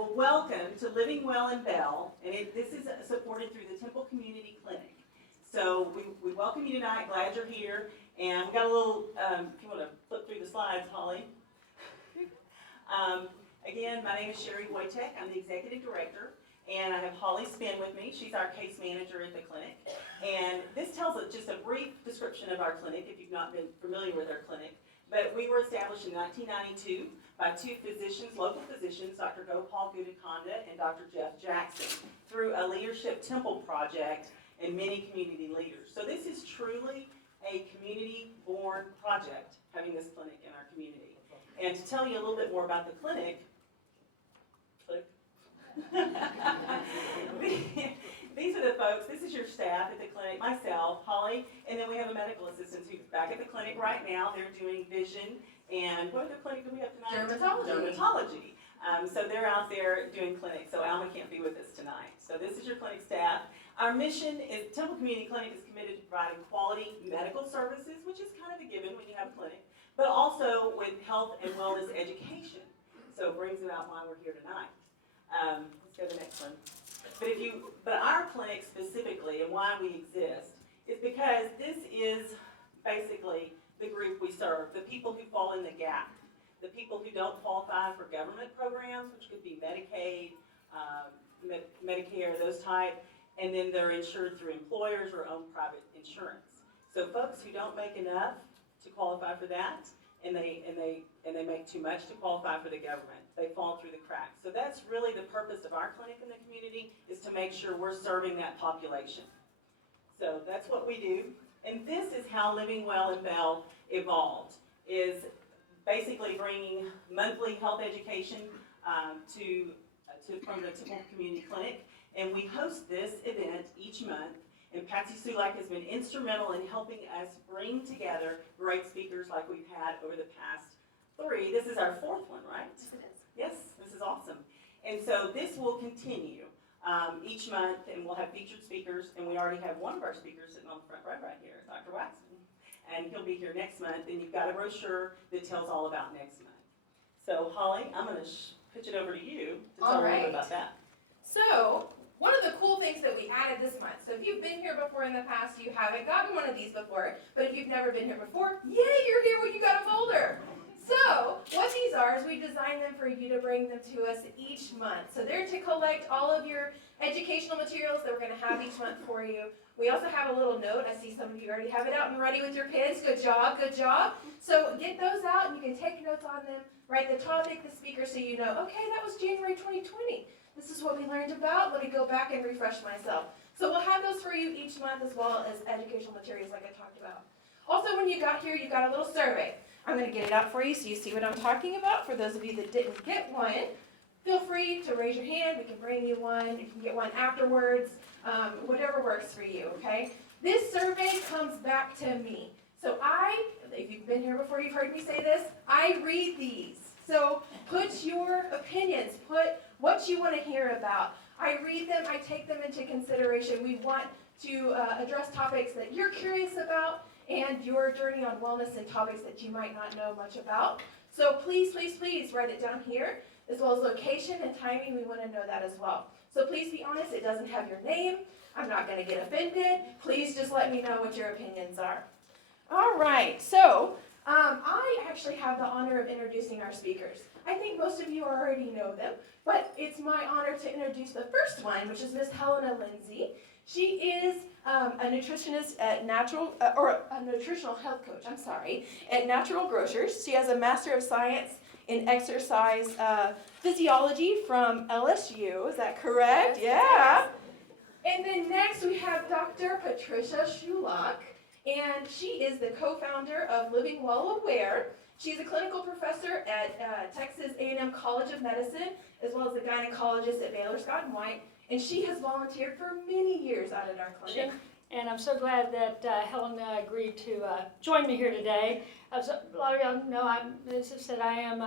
Well, welcome to Living Well in Bell, and this is supported through the Temple Community Clinic. So we welcome you tonight. Glad you're here. And we got a little, if you want to flip through the slides, Holly. Again, my name is Sherry Wojtek. I'm the executive director, and I have Holly Spinn with me. She's our case manager at the clinic. And this tells us just a brief description of our clinic, if you've not been familiar with our clinic. But we were established in 1992 by two physicians, local physicians, Dr. Gopal Gudakonda and Dr. Jeff Jackson, through a leadership temple project and many community leaders. So this is truly a community-born project, having this clinic in our community. And to tell you a little bit more about the clinic, click. These are the folks, this is your staff at the clinic, myself, Holly, and then we have a medical assistant who's back at the clinic right now. They're doing vision and what other clinic do we have tonight? Dermatology. So they're out there doing clinics, so Alma can't be with us tonight. So this is your clinic staff. Our mission is Temple Community Clinic is committed to providing quality medical services, which is kind of a given when you have a clinic, but also with health and wellness education. So it brings about why we're here tonight. Let's go to the next one. But our clinic specifically and why we exist is because this is basically the group we serve, the people who fall in the gap, the people who don't qualify for government programs, which could be Medicaid, Medicare, those type, and then they're insured through employers or own private insurance. So folks who don't make enough to qualify for that, and they make too much to qualify for the government, they fall through the cracks. So that's really the purpose of our clinic in the community, is to make sure we're serving that population. So that's what we do. And this is how Living Well in Bell evolved, is basically bringing monthly health education from the Temple Community Clinic. And we host this event each month. And Patricial Sulak has been instrumental in helping us bring together great speakers like we've had over the past 3. This is our 4th one, right? Yes, it is. Yes, this is awesome. And so this will continue each month, and we'll have featured speakers, and we already have one of our speakers sitting on the front row right here, Dr. Waxman. And he'll be here next month, and you've got a brochure that tells all about next month. So Holly, I'm going to pitch it over to you to tell a little bit about that. So, one of the cool things that we added this month, so if you've been here before in the past, you haven't gotten one of these before, but if you've never been here before, yay, you're here when you got a folder. So, what these are is we designed them for you to bring them to us each month. So they're to collect all of your educational materials that we're going to have each month for you. We also have a little note. I see some of you already have it out and ready with your pens. Good job, good job. So get those out and you can take notes on them. Write the topic, the speaker, so you know, okay, that was January 2020. This is what we learned about. Let me go back and refresh myself. So we'll have those for you each month, as well as educational materials like I talked about. Also, when you got here, you got a little survey. I'm going to get it out for you so you see what I'm talking about. For those of you that didn't get one, feel free to raise your hand. We can bring you one. You can get one afterwards, whatever works for you, okay? This survey comes back to me. So if you've been here before, you've heard me say this, I read these. So put your opinions, put what you want to hear about. I read them, I take them into consideration. We want to address topics that you're curious about and your journey on wellness and topics that you might not know much about. So please, please, please write it down here, as well as location and timing. We want to know that as well. So please be honest, it doesn't have your name. I'm not going to get offended. Please just let me know what your opinions are. All right, so I actually have the honor of introducing our speakers. I think most of you already know them, but it's my honor to introduce the first one, which is Miss Helena Linzy. She is a nutritionist at a nutritional health coach, at Natural Grocers. She has a Master of Science in Exercise Physiology from LSU. Is that correct? Yes. Yeah. And then next we have Dr. Patricial Sulak, and she is the co-founder of Living Well Aware. She's a clinical professor at Texas A&M College of Medicine, as well as a gynecologist at Baylor Scott & White. And she has volunteered for many years out at our clinic. And I'm so glad that Helena agreed to join me here today. As a lot of y'all know, as I said, I am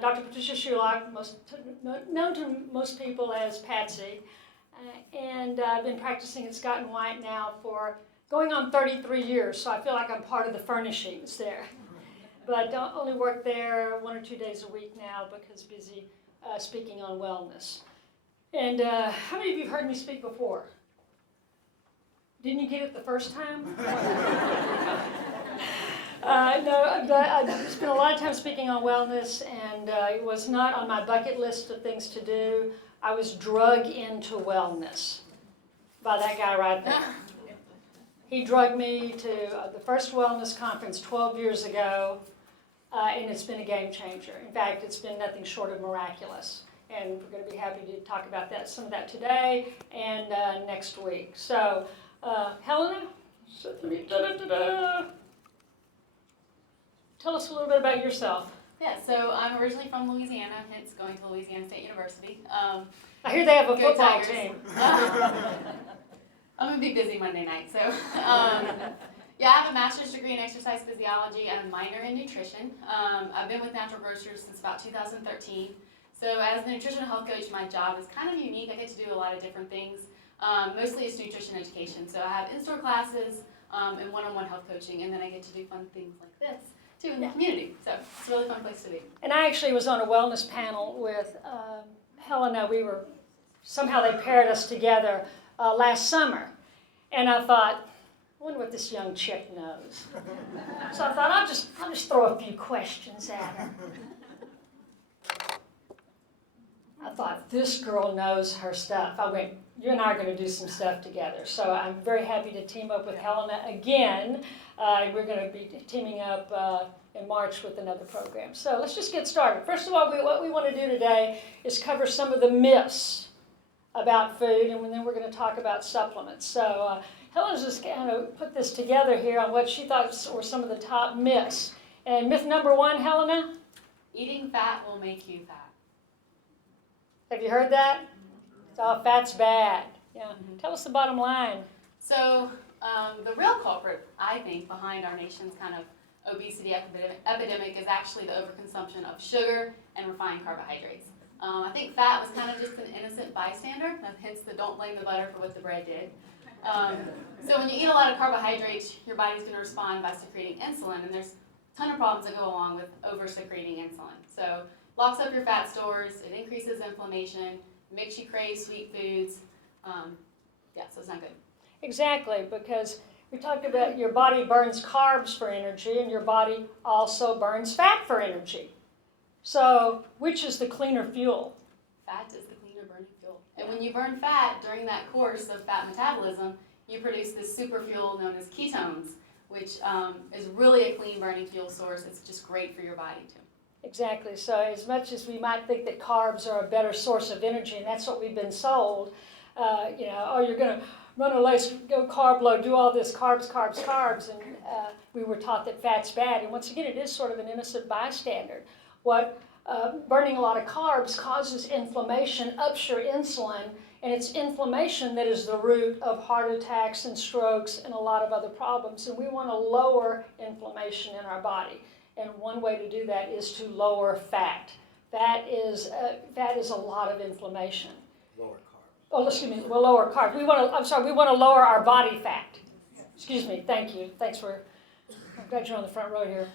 Dr. Patricial Sulak, known to most people as Patsy. And I've been practicing at Scott & White now for going on 33 years, so I feel like I'm part of the furnishings there. But I only work there 1 or 2 days a week now because busy speaking on wellness. And how many of you have heard me speak before? Didn't you get it the first time? No, I spent a lot of time speaking on wellness, and it was not on my bucket list of things to do. I was drug into wellness by that guy right there. He drugged me to the first wellness conference 12 years ago, and it's been a game changer. In fact, it's been nothing short of miraculous. And we're going to be happy to talk about that, some of that today and next week. So, Helena, tell us a little bit about yourself. Yeah, so I'm originally from Louisiana, hence going to Louisiana State University. I hear they have a Go football Tigers. team. I'm going to be busy Monday night, so yeah, I have a master's degree in exercise physiology and a minor in nutrition. I've been with Natural Grocers since about 2013. So as the nutrition health coach, my job is kind of unique. I get to do a lot of different things. Mostly it's nutrition education. So I have in-store classes and one-on-one health coaching, and then I get to do fun things like this too in the community. So it's a really fun place to be. And I actually was on a wellness panel with Helena. Somehow they paired us together last summer. And I thought, I wonder what this young chick knows. So I thought, I'll just throw a few questions at her. I thought, this girl knows her stuff. I went, you and I are going to do some stuff together. So I'm very happy to team up with Helena again. We're going to be teaming up in March with another program. So let's just get started. First of all, what we want to do today is cover some of the myths about food, and then we're going to talk about supplements. So Helena's just kind of put this together here on what she thought were some of the top myths. And myth number one, Helena? Eating fat will make you fat. Have you heard that? Fat's bad. Yeah. Tell us the bottom line. So the real culprit, I think, behind our nation's kind of obesity epidemic is actually the overconsumption of sugar and refined carbohydrates. I think fat was kind of just an innocent bystander, hence the don't blame the butter for what the bread did. So when you eat a lot of carbohydrates, your body's going to respond by secreting insulin, and there's a ton of problems that go along with over-secreting insulin. So locks up your fat stores, it increases inflammation, makes you crave sweet foods. Yeah, so it's not good. Exactly, because we talked about your body burns carbs for energy, and your body also burns fat for energy. So which is the cleaner fuel? Fat is the cleaner burning fuel. And when you burn fat during that course of fat metabolism, you produce this super fuel known as ketones, which is really a clean burning fuel source. It's just great for your body too. Exactly. So as much as we might think that carbs are a better source of energy, and that's what we've been sold, you're going to run a race, go carb low, do all this carbs, and we were taught that fat's bad. And once again, it is sort of an innocent bystander. Burning a lot of carbs causes inflammation, ups your insulin, and it's inflammation that is the root of heart attacks and strokes and a lot of other problems. And we want to lower inflammation in our body. And one way to do that is to lower fat. Fat is a lot of inflammation. Lower carbs. Oh, excuse me. Well, lower carbs. We want to lower our body fat. Excuse me. Thank you. I'm glad you're on the front row here.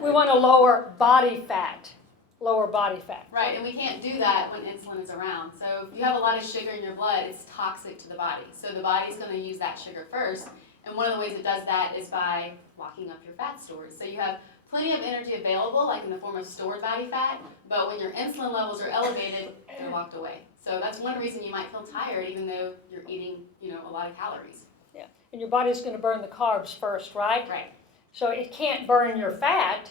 We want to lower body fat. Lower body fat. Right, and we can't do that when insulin is around. So if you have a lot of sugar in your blood, it's toxic to the body. So the body's going to use that sugar first. And one of the ways it does that is by locking up your fat stores. So you have plenty of energy available, like in the form of stored body fat, but when your insulin levels are elevated, they're locked away. So that's one reason you might feel tired even though you're eating, a lot of calories. Yeah, and your body's going to burn the carbs first, right? Right. So it can't burn your fat,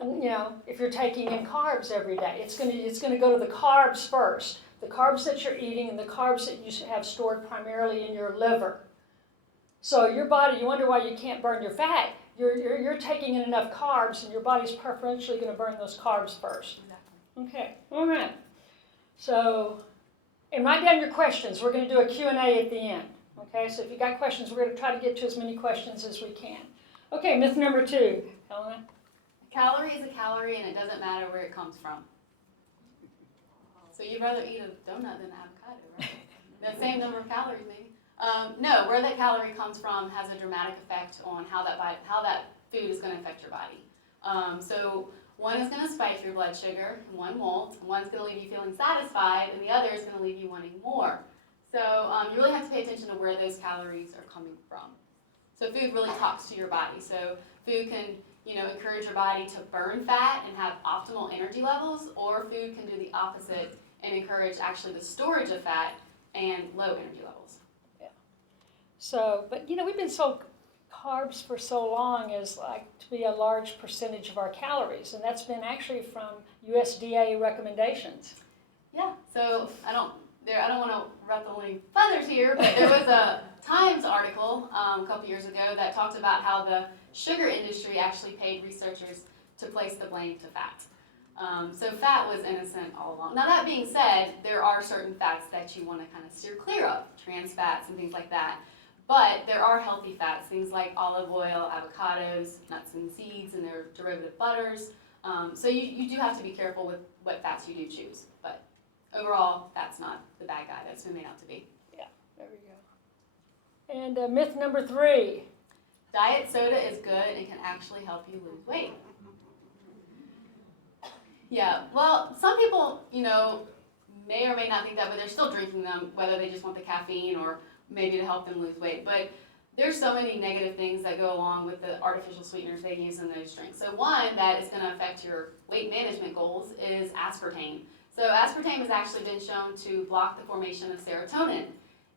if you're taking in carbs every day. It's going to go to the carbs first, the carbs that you're eating and the carbs that you have stored primarily in your liver. So your body, you wonder why you can't burn your fat. You're taking in enough carbs, and your body's preferentially going to burn those carbs first. Exactly. Okay, all right. So, and write down your questions. We're going to do a Q&A at the end. Okay, so if you got questions, we're going to try to get to as many questions as we can. Okay, myth number 2, Helena. A calorie is a calorie, and it doesn't matter where it comes from. So you'd rather eat a donut than an avocado, right? The same number of calories, maybe. No, where that calorie comes from has a dramatic effect on how that food is going to affect your body. So One is going to spike your blood sugar, and one won't. And one's going to leave you feeling satisfied, and the other is going to leave you wanting more. So you really have to pay attention to where those calories are coming from. So food really talks to your body. So food can, encourage your body to burn fat and have optimal energy levels, or food can do the opposite and encourage actually the storage of fat and low energy levels. Yeah. So, but we've been sold carbs for so long as like to be a large percentage of our calories, and that's been actually from USDA recommendations. Yeah. So I don't want to ruffle any feathers here, but there was a Times article a couple years ago that talked about how the sugar industry actually paid researchers to place the blame to fat. So fat was innocent all along. Now that being said, there are certain fats that you want to kind of steer clear of, trans fats and things like that. But there are healthy fats, things like olive oil, avocados, nuts and seeds, and their derivative butters. So you do have to be careful with what fats you do choose. But overall, that's not the bad guy that's been made out to be. Yeah, there we go. And myth number 3. Diet soda is good and can actually help you lose weight. Yeah, well, some people, may or may not think that, but they're still drinking them, whether they just want the caffeine or maybe to help them lose weight. But there's so many negative things that go along with the artificial sweeteners they use in those drinks. So one that is going to affect your weight management goals is aspartame. So aspartame has actually been shown to block the formation of serotonin.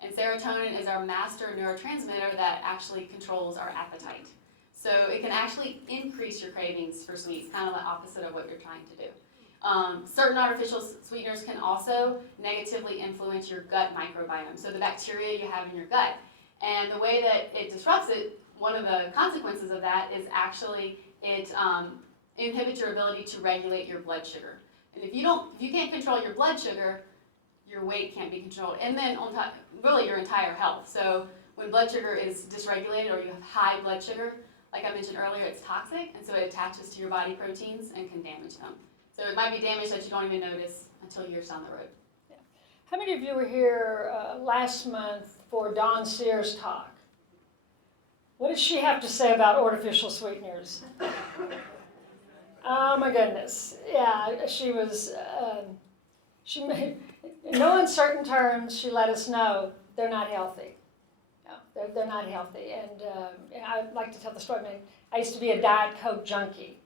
And serotonin is our master neurotransmitter that actually controls our appetite. So it can actually increase your cravings for sweets, kind of the opposite of what you're trying to do. Certain artificial sweeteners can also negatively influence your gut microbiome, so the bacteria you have in your gut. And the way that it disrupts it, one of the consequences of that is actually it inhibits your ability to regulate your blood sugar. And if you can't control your blood sugar, your weight can't be controlled. And then on top, really your entire health. So when blood sugar is dysregulated or you have high blood sugar, like I mentioned earlier, it's toxic, and so it attaches to your body proteins and can damage them. So it might be damage that you don't even notice until years down the road. Yeah. How many of you were here last month for Dawn Sears' talk? What did she have to say about artificial sweeteners? Oh my goodness. Yeah, she was, in no uncertain terms, she let us know they're not healthy. No, they're not healthy. And I'd like to tell the story. I used to be a Diet Coke junkie.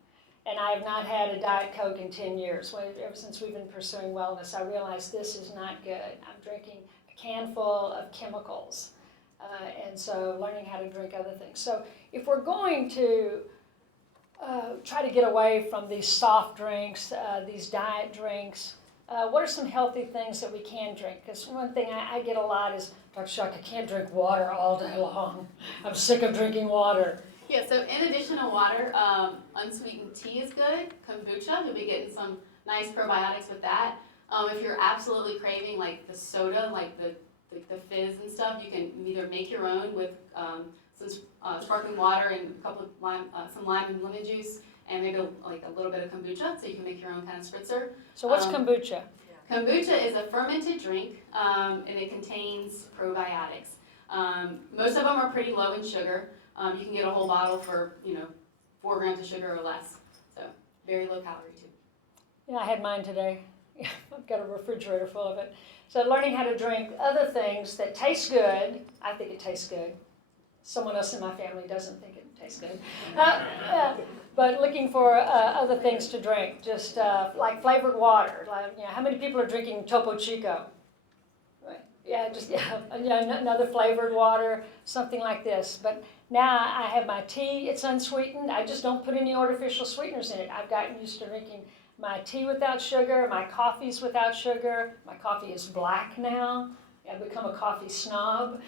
And I have not had a Diet Coke in 10 years. Ever since we've been pursuing wellness, I realized this is not good. I'm drinking a can full of chemicals. And so learning how to drink other things. So if we're going to try to get away from these soft drinks, these diet drinks, what are some healthy things that we can drink? Because one thing I get a lot is, Dr. Sulak, I can't drink water all day long. I'm sick of drinking water. Yeah, so in addition to water, unsweetened tea is good. Kombucha, you'll be getting some nice probiotics with that. If you're absolutely craving like the soda, like the fizz and stuff, you can either make your own with some sparkling water and a couple of some lime and lemon juice, and maybe like a little bit of kombucha, so you can make your own kind of spritzer. So what's kombucha? Kombucha is a fermented drink, and it contains probiotics. Most of them are pretty low in sugar. You can get a whole bottle for 4 grams of sugar or less, so very low calorie too. Yeah, I had mine today. I've got a refrigerator full of it. So learning how to drink other things that taste good. I think it tastes good. Someone else in my family doesn't think it tastes good. But looking for other things to drink, just like flavored water. Like, how many people are drinking Topo Chico? Yeah, another flavored water, something like this. But now I have my tea, it's unsweetened. I just don't put any artificial sweeteners in it. I've gotten used to drinking my tea without sugar, my coffees without sugar. My coffee is black now. I've become a coffee snob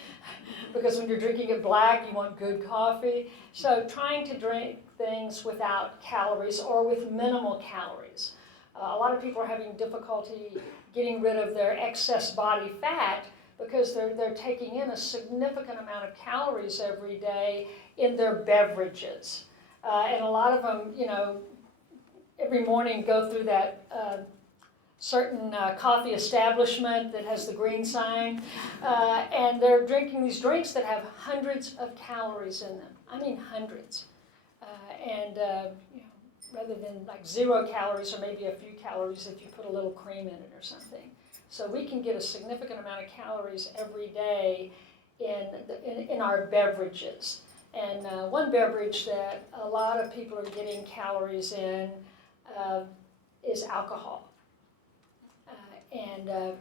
because when you're drinking it black, you want good coffee. So trying to drink things without calories or with minimal calories. A lot of people are having difficulty getting rid of their excess body fat because they're taking in a significant amount of calories every day in their beverages. And a lot of them, every morning go through that certain coffee establishment that has the green sign, and they're drinking these drinks that have hundreds of calories in them. I mean hundreds. rather than like 0 calories or maybe a few calories if you put a little cream in it or something. So we can get a significant amount of calories every day in our beverages. And one beverage that a lot of people are getting calories in is alcohol.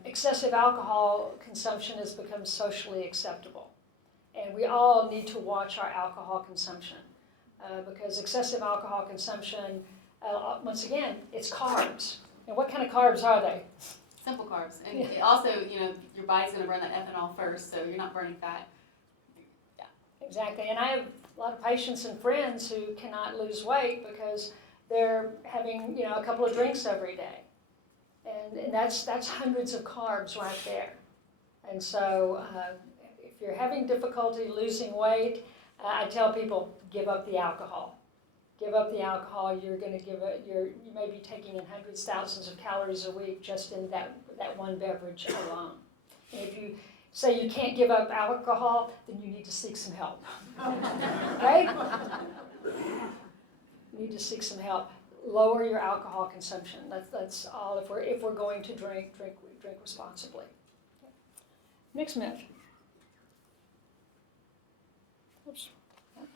Excessive alcohol consumption has become socially acceptable. And we all need to watch our alcohol consumption because excessive alcohol consumption, once again, it's carbs. And what kind of carbs are they? Simple carbs. And it also, your body's going to burn that ethanol first, so you're not burning fat. Yeah, exactly. And I have a lot of patients and friends who cannot lose weight because they're having, a couple of drinks every day. And that's hundreds of carbs right there. And so if you're having difficulty losing weight, I tell people, give up the alcohol. Give up the alcohol. You're going to you may be taking in hundreds, thousands of calories a week just in that one beverage alone. And if you say you can't give up alcohol, then you need to seek some help. Right? You need to seek some help. Lower your alcohol consumption. That's all. If we're going to drink responsibly. Next myth. Oops,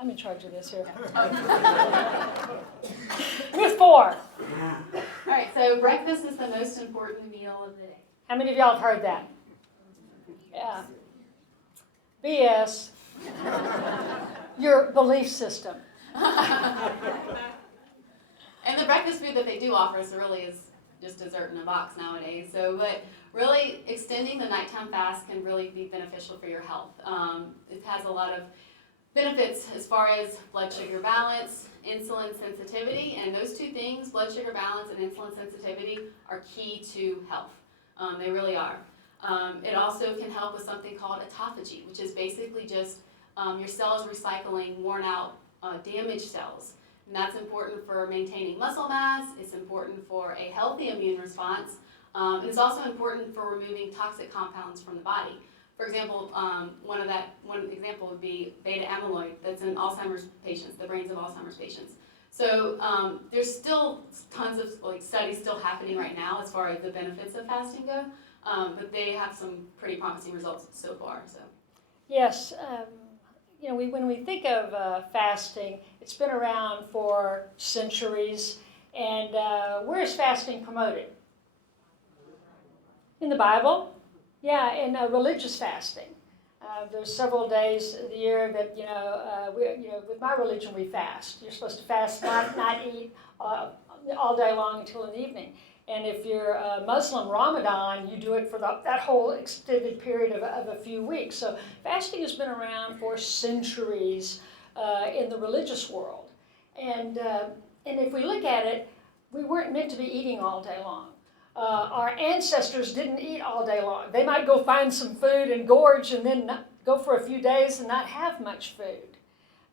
I'm in charge of this here. Myth 4. All right, so breakfast is the most important meal of the day. How many of y'all have heard that? Yeah. BS. Your belief system. And the breakfast food that they do offer us really is just dessert in a box nowadays. So, but really extending the nighttime fast can really be beneficial for your health. It has a lot of benefits as far as blood sugar balance, insulin sensitivity, and those two things, blood sugar balance and insulin sensitivity, are key to health. They really are. It also can help with something called autophagy, which is basically just your cells recycling worn out, damaged cells. And that's important for maintaining muscle mass. It's important for a healthy immune response. And it's also important for removing toxic compounds from the body. For example, one example would be beta amyloid that's in Alzheimer's patients, the brains of Alzheimer's patients. So there's still tons of studies still happening right now as far as the benefits of fasting go, but they have some pretty promising results so far. So. Yes. When we think of fasting, it's been around for centuries. And where is fasting promoted? In the Bible? Yeah, in religious fasting. There's several days of the year that, with my religion we fast. You're supposed to fast, not eat all day long until in the evening. And if you're a Muslim, Ramadan, you do it for that whole extended period of a few weeks. So fasting has been around for centuries in the religious world. And if we look at it, we weren't meant to be eating all day long. Our ancestors didn't eat all day long. They might go find some food and gorge and then go for a few days and not have much food.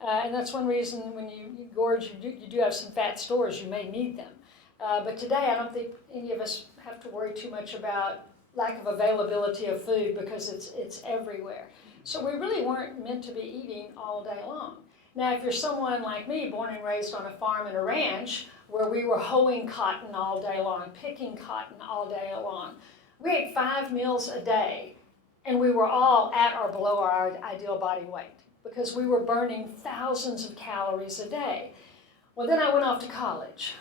And that's one reason when you gorge, you do have some fat stores. You may need them. But today, I don't think any of us have to worry too much about lack of availability of food because it's everywhere. So we really weren't meant to be eating all day long. Now, if you're someone like me, born and raised on a farm and a ranch, where we were hoeing cotton all day long, picking cotton all day long, we ate 5 meals a day, and we were all at or below our ideal body weight because we were burning thousands of calories a day. Well, then I went off to college.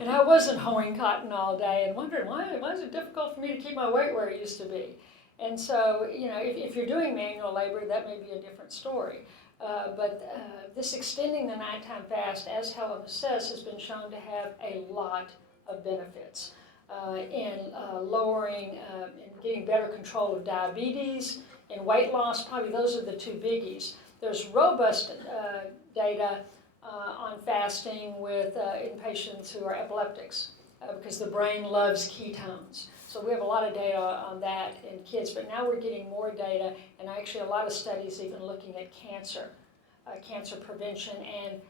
And I wasn't hoeing cotton all day and wondering, why is it difficult for me to keep my weight where it used to be? And so, if you're doing manual labor, that may be a different story. But this extending the nighttime fast, as Helena says, has been shown to have a lot of benefits in lowering and getting better control of diabetes and weight loss. Probably those are the two biggies. There's robust data on fasting in patients who are epileptics because the brain loves ketones. So we have a lot of data on that in kids, but now we're getting more data and actually a lot of studies even looking at cancer prevention and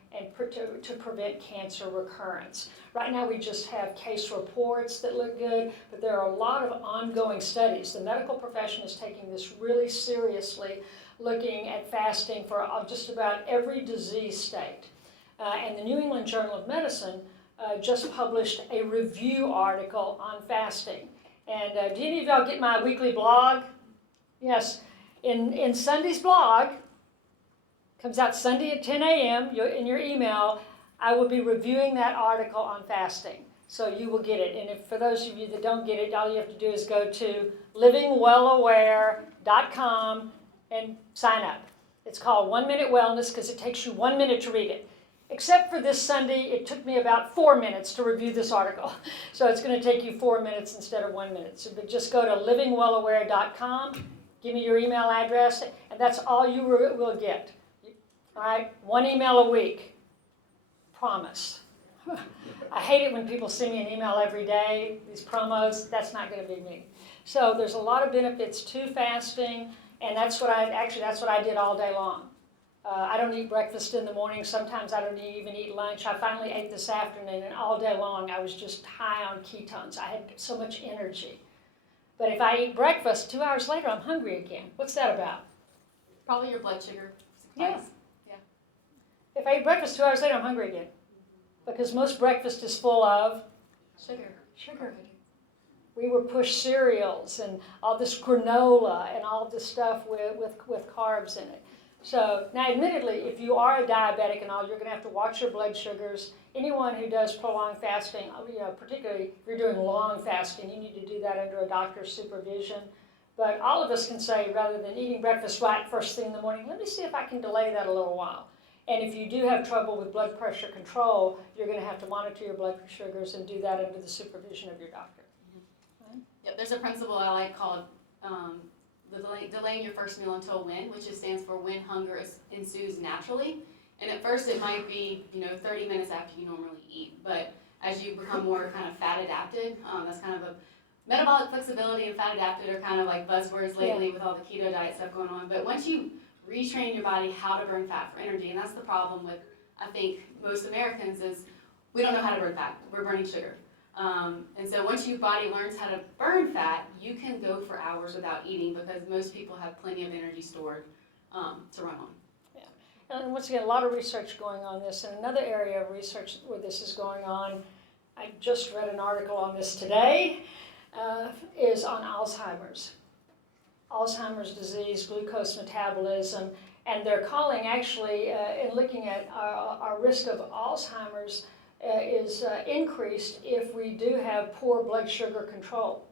to prevent cancer recurrence. Right now we just have case reports that look good, but there are a lot of ongoing studies. The medical profession is taking this really seriously, looking at fasting for just about every disease state. And the New England Journal of Medicine just published a review article on fasting. And do any of y'all get my weekly blog? Yes. In Sunday's blog, comes out Sunday at 10 a.m. In your email, I will be reviewing that article on fasting. So you will get it. And if for those of you that don't get it, all you have to do is go to livingwellaware.com and sign up. It's called 1 Minute Wellness because it takes you 1 minute to read it. Except for this Sunday, it took me about 4 minutes to review this article. So it's going to take you 4 minutes instead of 1 minute. So but just go to livingwellaware.com, give me your email address, and that's all you will get. All right? 1 email a week. Promise. I hate it when people send me an email every day, these promos. That's not going to be me. So there's a lot of benefits to fasting, and that's what I did all day long. I don't eat breakfast in the morning. Sometimes I don't even eat lunch. I finally ate this afternoon, and all day long I was just high on ketones. I had so much energy. But if I eat breakfast, 2 hours later, I'm hungry again. What's that about? Probably your blood sugar. Yeah. Yeah. If I eat breakfast, 2 hours later, I'm hungry again. Because most breakfast is full of Sugar. We were pushed cereals and all this granola and all this stuff with carbs in it. So now, admittedly, if you are a diabetic and all, you're going to have to watch your blood sugars. Anyone who does prolonged fasting, particularly if you're doing long fasting, you need to do that under a doctor's supervision. But all of us can say, rather than eating breakfast right first thing in the morning, let me see if I can delay that a little while. And if you do have trouble with blood pressure control, you're going to have to monitor your blood sugars and do that under the supervision of your doctor. Yep, there's a principle I like called delaying your first meal until when, which just stands for when hunger ensues naturally. And at first it might be 30 minutes after you normally eat, but as you become more kind of fat adapted, that's kind of a metabolic flexibility and fat adapted are kind of like buzzwords lately with all the keto diet stuff going on. But once you retrain your body how to burn fat for energy, and that's the problem with, I think, most Americans is we don't know how to burn fat. We're burning sugar. And so once your body learns how to burn fat, you can go for hours without eating because most people have plenty of energy stored to run on. Yeah. And once again, a lot of research going on this. And another area of research where this is going on, I just read an article on this today, is on Alzheimer's. Alzheimer's disease, glucose metabolism, and they're calling actually, in looking at our risk of Alzheimer's is increased if we do have poor blood sugar control.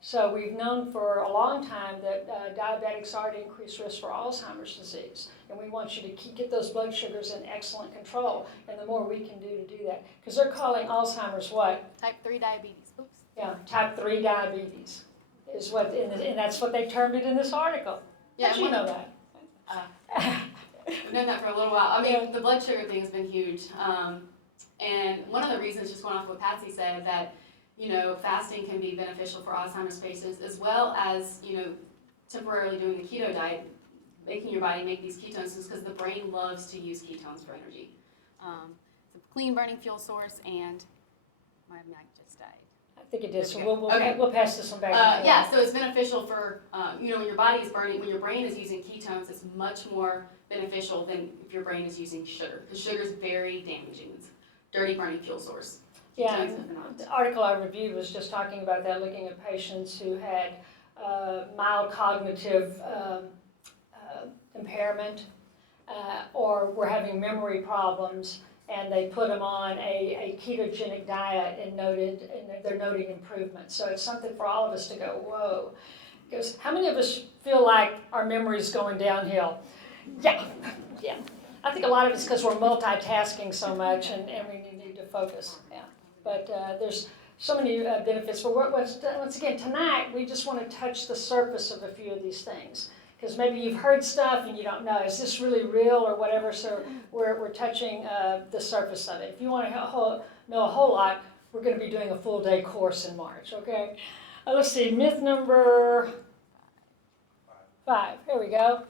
So we've known for a long time that diabetics are at increased risk for Alzheimer's disease. And we want you to get those blood sugars in excellent control. And the more we can do to do that. Because they're calling Alzheimer's what? Type 3 diabetes. Oops. Yeah, type 3 diabetes is what, and that's what they termed it in this article. Yeah, How'd you know that? I've known that for a little while. I mean, the blood sugar thing has been huge. And one of the reasons, just going off what Patsy said, that fasting can be beneficial for Alzheimer's patients, as well as temporarily doing the keto diet, making your body make these ketones, is because the brain loves to use ketones for energy. It's a clean burning fuel source, and my mic just died. I think it did. So Okay. we'll pass this one back. Yeah, so it's beneficial for when your body is burning, when your brain is using ketones, it's much more beneficial than if your brain is using sugar, because sugar is very damaging. It's a dirty burning fuel source. Yeah, the article I reviewed was just talking about that, looking at patients who had mild cognitive impairment or were having memory problems, and they put them on a ketogenic diet and they're noting improvement. So it's something for all of us to go, whoa. Because how many of us feel like our memory's going downhill? Yeah. I think a lot of it's because we're multitasking so much and we need to focus. Yeah. But there's so many benefits. But once again, tonight we just want to touch the surface of a few of these things. Because maybe you've heard stuff and you don't know, is this really real or whatever? So we're touching the surface of it. If you want to know a whole lot, we're going to be doing a full day course in March, okay? Let's see, myth number 5. Here we go.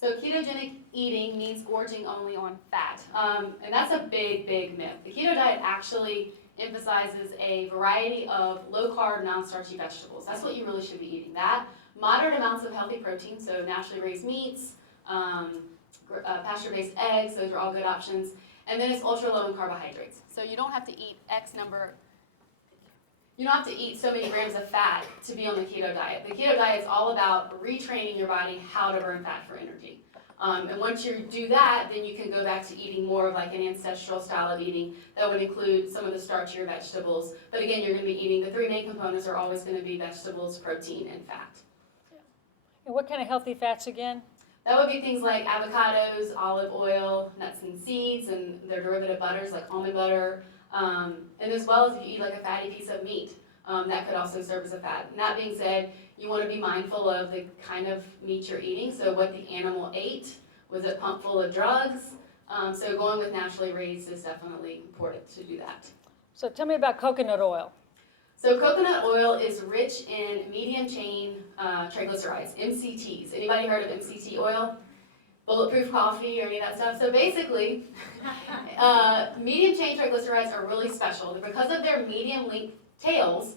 So ketogenic eating means gorging only on fat. And that's a big, big myth. The keto diet actually emphasizes a variety of low-carb, non-starchy vegetables. That's what you really should be eating. That, moderate amounts of healthy protein, so naturally raised meats, pasture-based eggs, those are all good options. And then it's ultra low in carbohydrates. So you don't have to eat you don't have to eat so many grams of fat to be on the keto diet. The keto diet is all about retraining your body how to burn fat for energy. And once you do that, then you can go back to eating more of like an ancestral style of eating that would include some of the starchier vegetables. But again, you're going to be eating, the three main components are always going to be vegetables, protein, and fat. And what kind of healthy fats again? That would be things like avocados, olive oil, nuts and seeds, and their derivative butters like almond butter. And as well as if you eat like a fatty piece of meat, that could also serve as a fat. And that being said, you want to be mindful of the kind of meat you're eating. So what the animal ate, was it pumped full of drugs? So going with naturally raised is definitely important to do that. So tell me about coconut oil. So coconut oil is rich in medium chain triglycerides, MCTs. Anybody heard of MCT oil? Bulletproof coffee or any of that stuff? So basically, medium chain triglycerides are really special. Because of their medium length tails,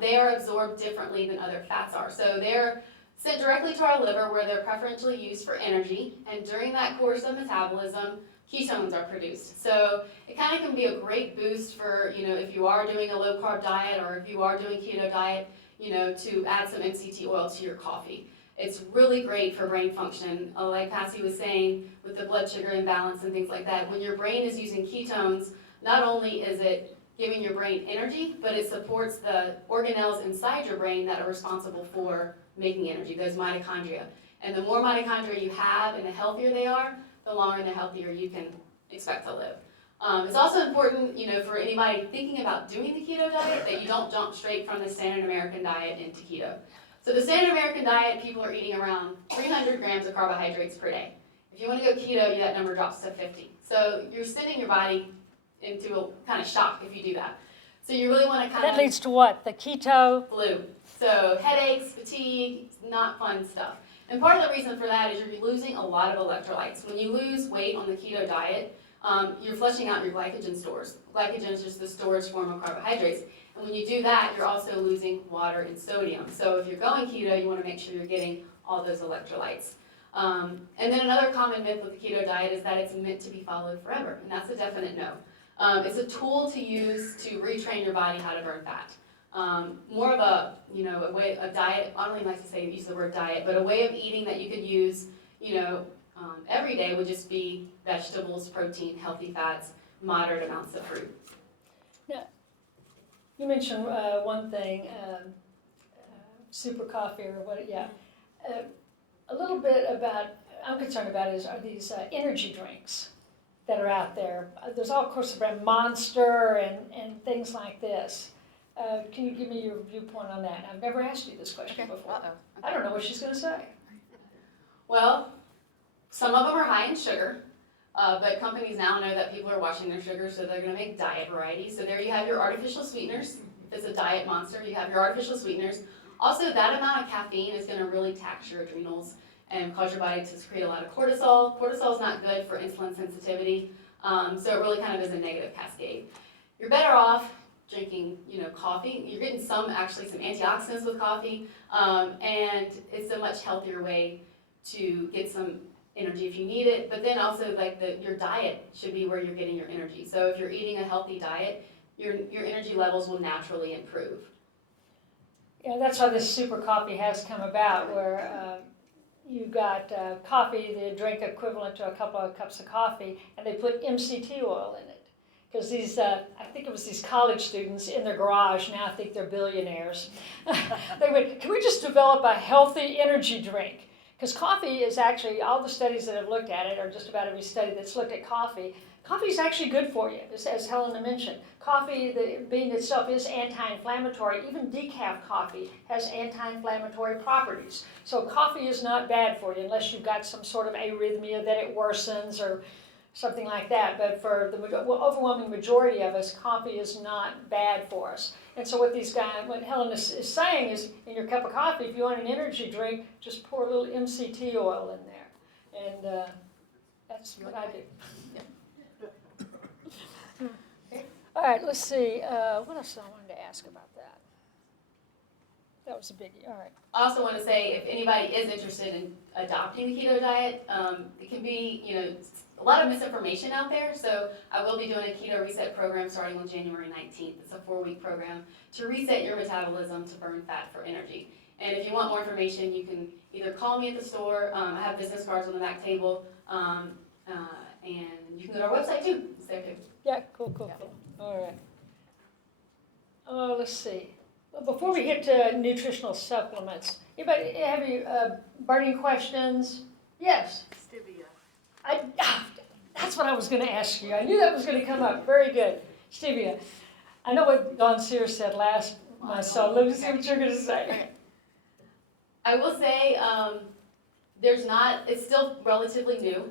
they are absorbed differently than other fats are. So they're sent directly to our liver where they're preferentially used for energy. And during that course of metabolism, ketones are produced. So it kind of can be a great boost for, if you are doing a low carb diet or if you are doing keto diet, to add some MCT oil to your coffee. It's really great for brain function. Like Patsy was saying, with the blood sugar imbalance and things like that, when your brain is using ketones, not only is it giving your brain energy, but it supports the organelles inside your brain that are responsible for making energy, those mitochondria. And the more mitochondria you have and the healthier they are, the longer and the healthier you can expect to live. It's also important, for anybody thinking about doing the keto diet, that you don't jump straight from the standard American diet into keto. So the standard American diet, people are eating around 300 grams of carbohydrates per day. If you want to go keto, that number drops to 50. So you're sending your body into a kind of shock if you do that. So you really want to kind of... That leads to what? The keto? Flu. So headaches, fatigue, not fun stuff. And part of the reason for that is you're losing a lot of electrolytes. When you lose weight on the keto diet, you're flushing out your glycogen stores. Glycogen is just the storage form of carbohydrates. And when you do that, you're also losing water and sodium. So if you're going keto, you want to make sure you're getting all those electrolytes. And then another common myth with the keto diet is that it's meant to be followed forever. And that's a definite no. It's a tool to use to retrain your body how to burn fat. More of a diet, I don't even like to use the word diet, but a way of eating that you could use, every day would just be vegetables, protein, healthy fats, moderate amounts of fruit. Now, you mentioned one thing, super coffee or what, yeah. A little bit about, I'm concerned about are these energy drinks that are out there. There's all sorts of brand, Monster and things like this. Can you give me your viewpoint on that? I've never asked you this question before. Uh-oh. I don't know what she's going to say. Well, some of them are high in sugar, but companies now know that people are watching their sugar, so they're going to make diet varieties. So there you have your artificial sweeteners. If it's a diet Monster, you have your artificial sweeteners. Also, that amount of caffeine is going to really tax your adrenals and cause your body to secrete a lot of cortisol. Cortisol is not good for insulin sensitivity, so it really kind of is a negative cascade. You're better off drinking, coffee. You're getting some antioxidants with coffee, and it's a much healthier way to get some energy if you need it. But then also, your diet should be where you're getting your energy. So if you're eating a healthy diet, your energy levels will naturally improve. Yeah, that's why this super coffee has come about, where you've got coffee, the drink equivalent to a couple of cups of coffee, and they put MCT oil in it. Because these, I think it was these college students in their garage, now I think they're billionaires. They went, can we just develop a healthy energy drink? Because coffee is actually, all the studies that have looked at it, or just about every study that's looked at coffee is actually good for you, as Helena mentioned. Coffee, the bean itself, is anti-inflammatory. Even decaf coffee has anti-inflammatory properties. So coffee is not bad for you unless you've got some sort of arrhythmia that it worsens or something like that. But for the overwhelming majority of us, coffee is not bad for us. And so what Helena is saying is, in your cup of coffee, if you want an energy drink, just pour a little MCT oil in there. And that's what I do. All right, let's see. What else I wanted to ask about that? That was a biggie. All right. I also want to say, if anybody is interested in adopting the keto diet, it can be, a lot of misinformation out there, so I will be doing a keto reset program starting on January 19th. It's a 4-week program to reset your metabolism to burn fat for energy. And if you want more information, you can either call me at the store. I have business cards on the back table, and you can go to our website too. It's there too. Yeah, cool. All right. Oh, let's see. Well, before we get to nutritional supplements, anybody have you burning questions? Yes. Stevia. That's what I was going to ask you. I knew that was going to come up. Very good. Stevia. I know what Don Sears said last month, so let me see what you're going to say. I will say it's still relatively new.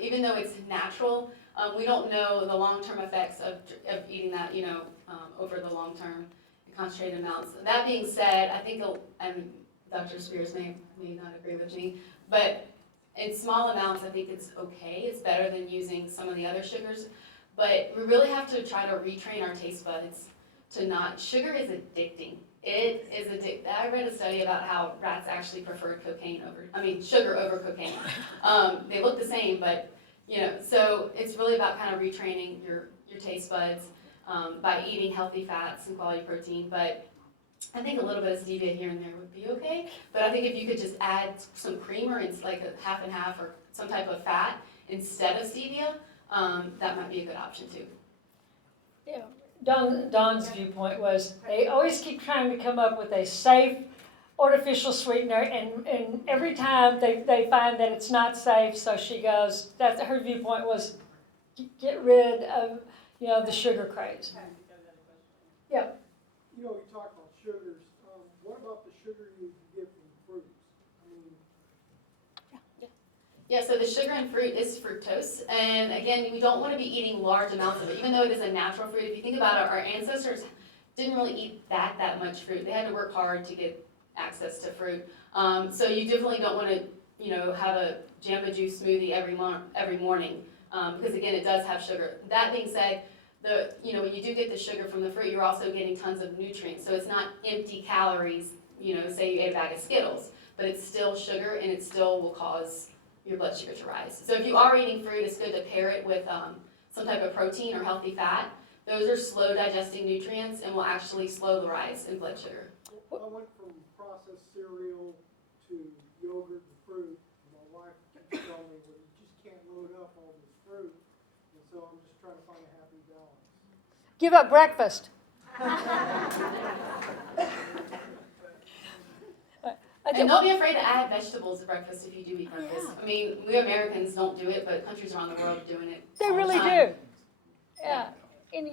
Even though it's natural, we don't know the long-term effects of eating that, over the long term in concentrated amounts. That being said, I think, and Dr. Spears may not agree with me, but in small amounts, I think it's okay. It's better than using some of the other sugars. But we really have to try to retrain our taste buds to not. Sugar is addicting. It is addicting. I read a study about how rats actually preferred sugar over cocaine. They look the same, but so it's really about kind of retraining your taste buds by eating healthy fats and quality protein. But I think a little bit of stevia here and there would be okay. But I think if you could just add some cream or it's like a half and half or some type of fat instead of stevia, that might be a good option too. Yeah. Don's viewpoint was they always keep trying to come up with a safe artificial sweetener, and every time they find that it's not safe, so she goes, that's her viewpoint was get rid of the sugar craze. Yeah. You talk about sugars. What about the sugar you get from fruits? Yeah, so the sugar in fruit is fructose, and again, we don't want to be eating large amounts of it, even though it is a natural fruit. If you think about it, our ancestors didn't really eat that much fruit. They had to work hard to get access to fruit. So you definitely don't want to, have a Jamba Juice smoothie every morning, because again, it does have sugar. That being said, when you do get the sugar from the fruit, you're also getting tons of nutrients. So it's not empty calories. Say you ate a bag of Skittles, but it's still sugar, and it still will cause your blood sugar to rise. So if you are eating fruit, it's good to pair it with some type of protein or healthy fat. Those are slow digesting nutrients and will actually slow the rise in blood sugar. I went from processed cereal to yogurt and fruit. My wife keeps telling me, well, you just can't load up all this fruit. And so I'm just trying to find a happy balance. Give up breakfast. And don't be afraid to add vegetables to breakfast if you do eat breakfast. I mean, we Americans don't do it, but countries around the world are doing it. They really do. Yeah. And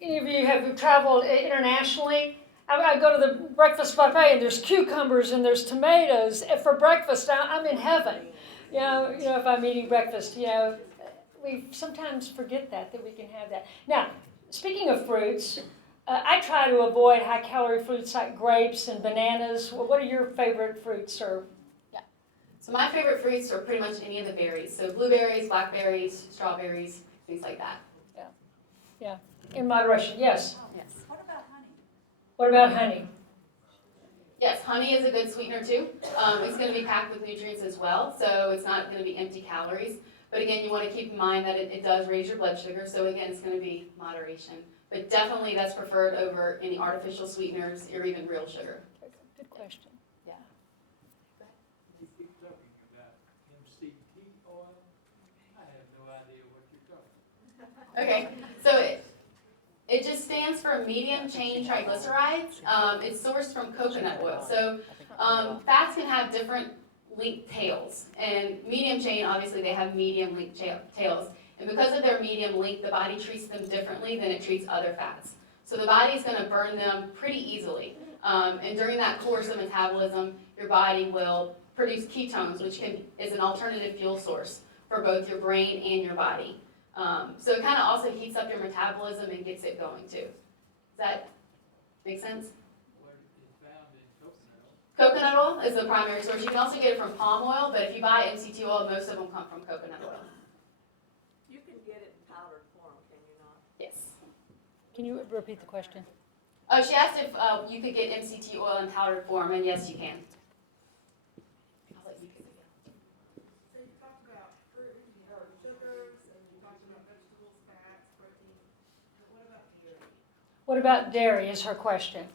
any of you have traveled internationally? I go to the breakfast buffet and there's cucumbers and there's tomatoes. And for breakfast, I'm in heaven. If I'm eating breakfast, we sometimes forget that we can have that. Now, speaking of fruits, I try to avoid high-calorie fruits like grapes and bananas. What are your favorite fruits? So my favorite fruits are pretty much any of the berries. So blueberries, blackberries, strawberries, things like that. Yeah. In moderation, yes. Yes. What about honey? What about honey? Yes, honey is a good sweetener too. It's going to be packed with nutrients as well, so it's not going to be empty calories. But again, you want to keep in mind that it does raise your blood sugar, so again, it's going to be moderation. But definitely that's preferred over any artificial sweeteners or even real sugar. Good question. Yeah. You keep talking about MCT oil. I have no idea what you're talking about. Okay, so it just stands for medium chain triglycerides. It's sourced from coconut oil. So fats can have different linked tails, and medium chain, obviously they have medium linked tails. And because of their medium length, the body treats them differently than it treats other fats. So the body is going to burn them pretty easily. And during that course of metabolism, your body will produce ketones, which is an alternative fuel source for both your brain and your body. So it kind of also heats up your metabolism and gets it going too. Does that make sense? What is found in coconut oil? Coconut oil is the primary source. You can also get it from palm oil, but if you buy MCT oil, most of them come from coconut oil. You can get it in powdered form, can you not? Yes. Can you repeat the question? Oh, she asked if you could get MCT oil in powdered form, and yes, you can. I'll let you pick it up. So you talked about fruit or sugar What about dairy is her question.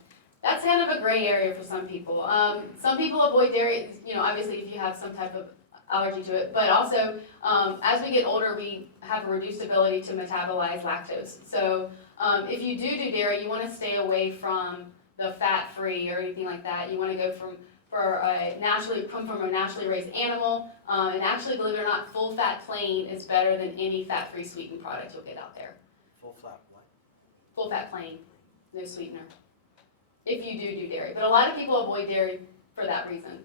That's kind of a gray area for some people. Some people avoid dairy, obviously if you have some type of allergy to it, but also as we get older, we have a reduced ability to metabolize lactose. So if you do dairy, you want to stay away from the fat-free or anything like that. You want to go come from a naturally raised animal, and actually, believe it or not, full fat plain is better than any fat-free sweetened product you'll get out there. Full flat what? Full fat plain, no sweetener. If you do dairy, but a lot of people avoid dairy for that reason.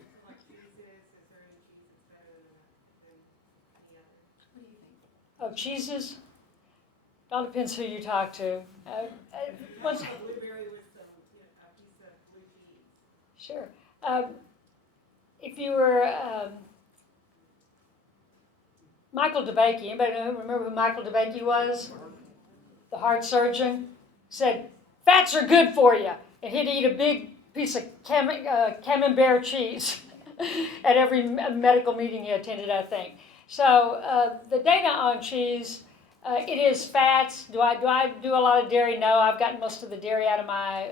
Oh, cheeses? It all depends who you talk to. What's, Blueberry with a piece of blue cheese. sure. If you were Michael DeBakey, anybody remember who Michael DeBakey was? The heart surgeon said, fats are good for you. And he'd eat a big piece of camembert cheese at every medical meeting he attended, I think. So the data on cheese, it is fats. Do I do a lot of dairy? No, I've gotten most of the dairy out of my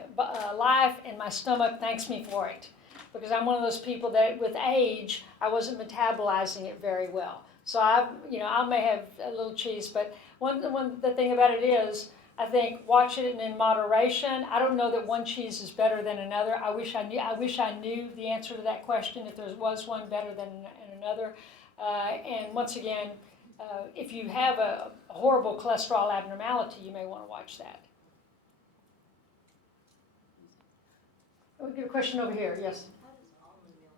life, and my stomach thanks me for it. Because I'm one of those people that with age, I wasn't metabolizing it very well. So I may have a little cheese, but the thing about it is, I think watch it in moderation. I don't know that one cheese is better than another. I wish I knew the answer to that question, if there was one better than another. And once again, if you have a horrible cholesterol abnormality, you may want to watch that. We'll get a question over here. Yes. How does almond milk,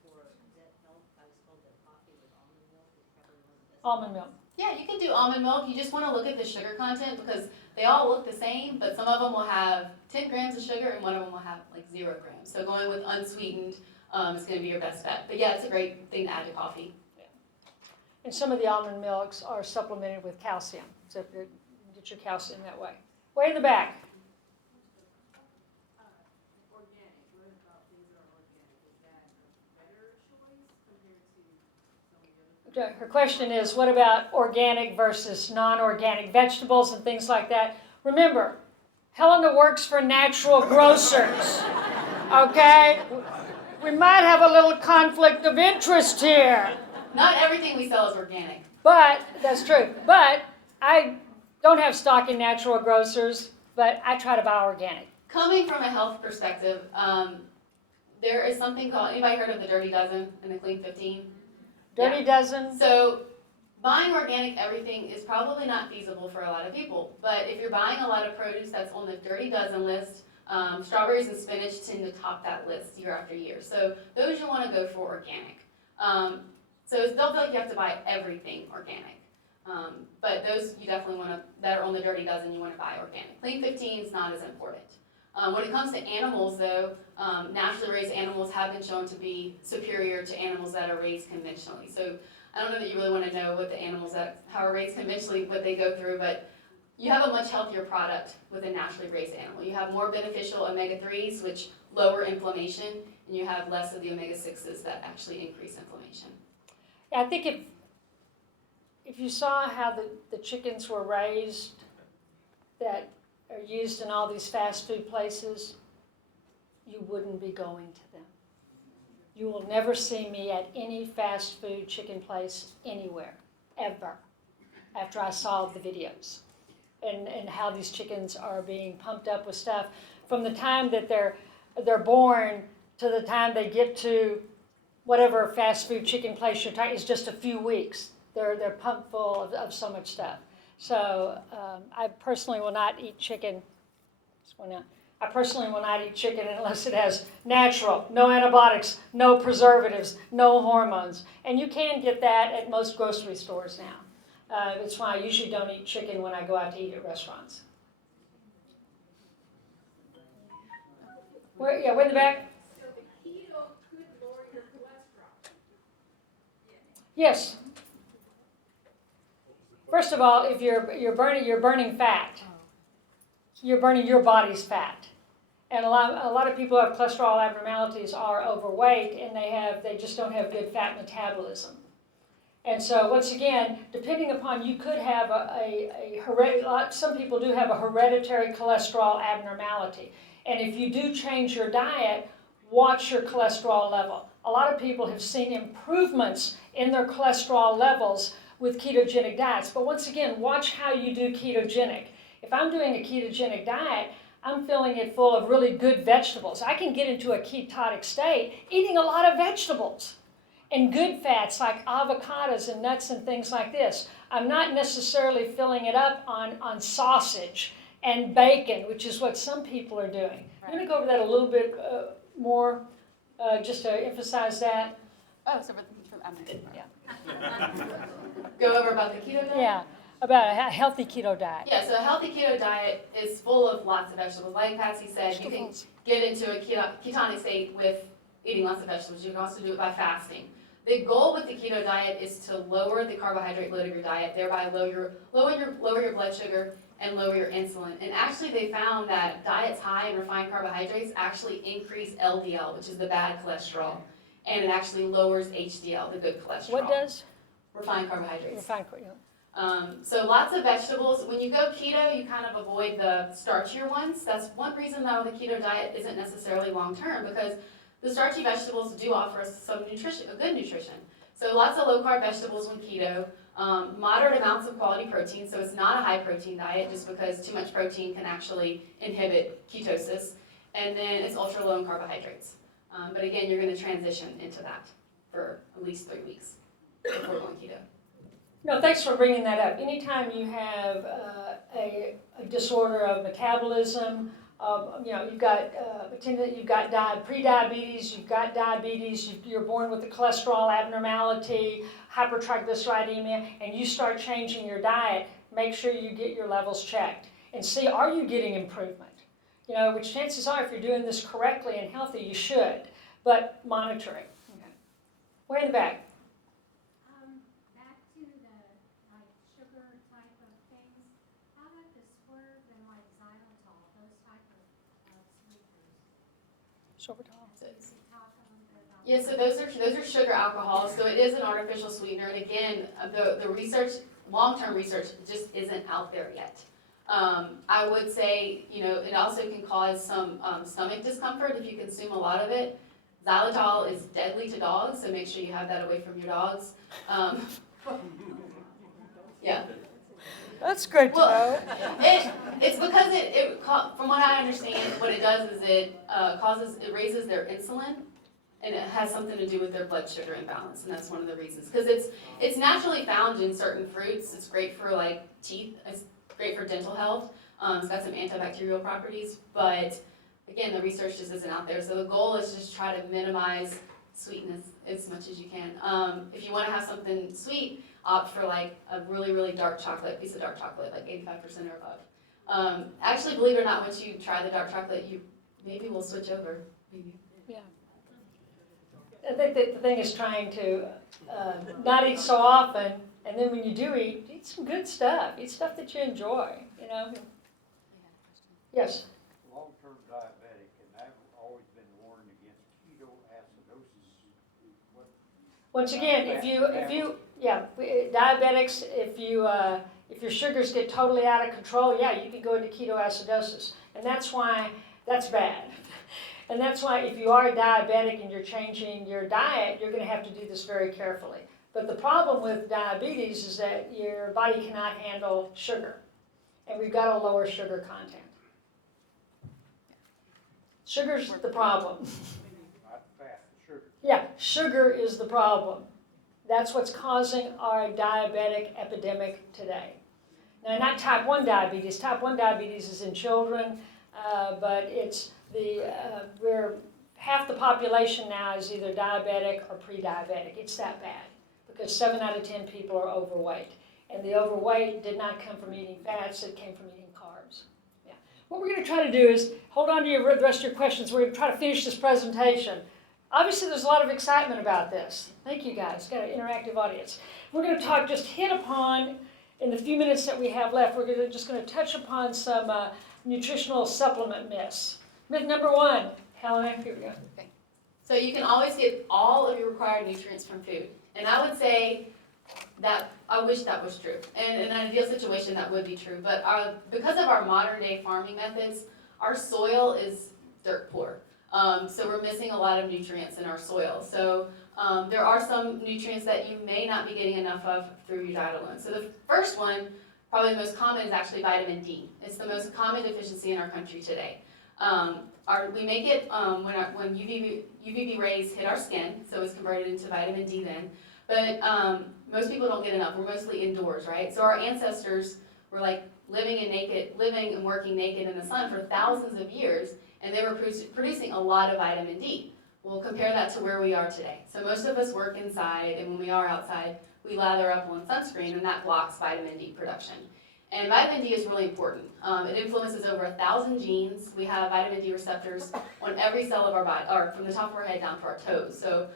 for that health, I was told that coffee with almond milk is probably one of the best. Almond milk. Yeah, you can do almond milk. You just want to look at the sugar content because they all look the same, but some of them will have 10 grams of sugar and one of them will have like 0 grams. So going with unsweetened is going to be your best bet. But yeah, it's a great thing to add to coffee. Yeah. And some of the almond milks are supplemented with calcium, so you get your calcium that way. Way in the back. Organic, what about things that are organic? Is that a better choice compared to some of the other? Her question is, what about organic versus non-organic vegetables and things like that? Remember, Helena works for natural grocers, okay? We might have a little conflict of interest here. Not everything we sell is organic. But, that's true, but I don't have stock in natural grocers, but I try to buy organic. Coming from a health perspective, there is something called, anybody heard of the Dirty Dozen and the Clean 15? Dirty Dozen? So buying organic everything is probably not feasible for a lot of people. But if you're buying a lot of produce that's on the Dirty Dozen list, strawberries and spinach tend to top that list year after year. So those you want to go for organic. So don't feel like you have to buy everything organic. But those you definitely want to, that are on the Dirty Dozen, you want to buy organic. Clean 15 is not as important. When it comes to animals, though, naturally raised animals have been shown to be superior to animals that are raised conventionally. So I don't know that you really want to know what the animals that are raised conventionally, what they go through, but you have a much healthier product with a naturally raised animal. You have more beneficial omega-3s, which lower inflammation, and you have less of the omega-6s that actually increase inflammation. Yeah, I think if you saw how the chickens were raised that are used in all these fast food places, you wouldn't be going to them. You will never see me at any fast food chicken place anywhere, ever, after I saw the videos and how these chickens are being pumped up with stuff. From the time that they're born to the time they get to whatever fast food chicken place you're talking, is just a few weeks. They're pumped full of so much stuff. So I personally will not eat chicken. I personally will not eat chicken unless it has natural, no antibiotics, no preservatives, no hormones. And you can get that at most grocery stores now. It's why I usually don't eat chicken when I go out to eat at restaurants. We're in the back. So the keto could lower your cholesterol. Yes. First of all, if you're burning fat. You're burning your body's fat. And a lot of people who have cholesterol abnormalities are overweight, and they just don't have good fat metabolism. And so once again, depending upon, you could have some people do have a hereditary cholesterol abnormality. And if you do change your diet, watch your cholesterol level. A lot of people have seen improvements in their cholesterol levels with ketogenic diets. But once again, watch how you do ketogenic. If I'm doing a ketogenic diet, I'm filling it full of really good vegetables. I can get into a ketotic state eating a lot of vegetables and good fats like avocados and nuts and things like this. I'm not necessarily filling it up on sausage and bacon, which is what some people are doing. I'm going to go over that a little bit more, just to emphasize that. Oh, so I'm good, yeah. Go over about the keto diet? Yeah, about a healthy keto diet. Yeah, so a healthy keto diet is full of lots of vegetables. Like Patsy said, you can get into a ketonic state with eating lots of vegetables. You can also do it by fasting. The goal with the keto diet is to lower the carbohydrate load of your diet, thereby lower your blood sugar and lower your insulin. And actually they found that diets high in refined carbohydrates actually increase LDL, which is the bad cholesterol, and it actually lowers HDL, the good cholesterol. What does? Refined carbohydrates. Refined, So lots of vegetables. When you go keto, you kind of avoid the starchier ones. That's one reason though the keto diet isn't necessarily long-term, because the starchy vegetables do offer us some nutrition, a good nutrition. So lots of low-carb vegetables when keto, moderate amounts of quality protein, so it's not a high-protein diet just because too much protein can actually inhibit ketosis. And then it's ultra-low in carbohydrates. But again, you're going to transition into that for at least 3 weeks before going keto. No, thanks for bringing that up. Anytime you have a disorder of metabolism, you've got pre-diabetes, you've got diabetes, you're born with a cholesterol abnormality, hypertriglyceridemia, and you start changing your diet, make sure you get your levels checked and see, are you getting improvement? Which chances are, if you're doing this correctly and healthy, you should, but monitoring. Okay. Way in the back. Back to the sugar type of things. How about the swerve and xylitol, those type of sweeteners? Yeah, so those are sugar alcohols, so it is an artificial sweetener, and again, the research, long-term research, just isn't out there yet. I would say, it also can cause some stomach discomfort if you consume a lot of it. Xylitol is deadly to dogs, so make sure you have that away from your dogs. Yeah. That's good to know. It's because from what I understand, what it does is it raises their insulin, and it has something to do with their blood sugar imbalance, and that's one of the reasons. Because it's naturally found in certain fruits. It's great for like teeth. It's great for dental health. It's got some antibacterial properties, but again, the research just isn't out there. So the goal is just try to minimize sweetness as much as you can. If you want to have something sweet, opt for like a really, really dark chocolate, piece of dark chocolate, like 85% or above. Actually, believe it or not, once you try the dark chocolate, you maybe will switch over. Maybe. Yeah. I think that the thing is trying to not eat so often, and then when you do eat some good stuff. Eat stuff that you enjoy, Yes? Long-term diabetic, and I've always been warned against ketoacidosis. Once again, diabetics, if your sugars get totally out of control, you can go into ketoacidosis, and that's why that's bad. And that's why if you are a diabetic and you're changing your diet, you're going to have to do this very carefully. But the problem with diabetes is that your body cannot handle sugar, and we've got to lower sugar content. Sugar's the problem. Not fat, sugar. Yeah, sugar is the problem. That's what's causing our diabetic epidemic today. Now, not type 1 diabetes. Type 1 diabetes is in children, but it's where half the population now is either diabetic or pre-diabetic. It's that bad because 7 out of 10 people are overweight. And the overweight did not come from eating fats, it came from eating carbs. Yeah. What we're going to try to do is hold on to the rest of your questions. We're going to try to finish this presentation. Obviously, there's a lot of excitement about this. Thank you, guys. Got an interactive audience. We're going to just hit upon, in the few minutes that we have left, we're just going to touch upon some nutritional supplement myths. Myth number 1, Helena, here we go. Okay. So you can always get all of your required nutrients from food. And I would say that I wish that was true. And in an ideal situation, that would be true. But because of our modern day farming methods, our soil is dirt poor. So we're missing a lot of nutrients in our soil. So there are some nutrients that you may not be getting enough of through your diet alone. So the first one, probably the most common, is actually vitamin D. It's the most common deficiency in our country today. We make it when UVB rays hit our skin, so it's converted into vitamin D then. But most people don't get enough. We're mostly indoors, right? So our ancestors were like living and working naked in the sun for thousands of years, and they were producing a lot of vitamin D. We'll compare that to where we are today. So most of us work inside, and when we are outside, we lather up on sunscreen, and that blocks vitamin D production. And vitamin D is really important. It influences over 1,000 genes. We have vitamin D receptors on every cell of our body, or from the top of our head down to our toes. So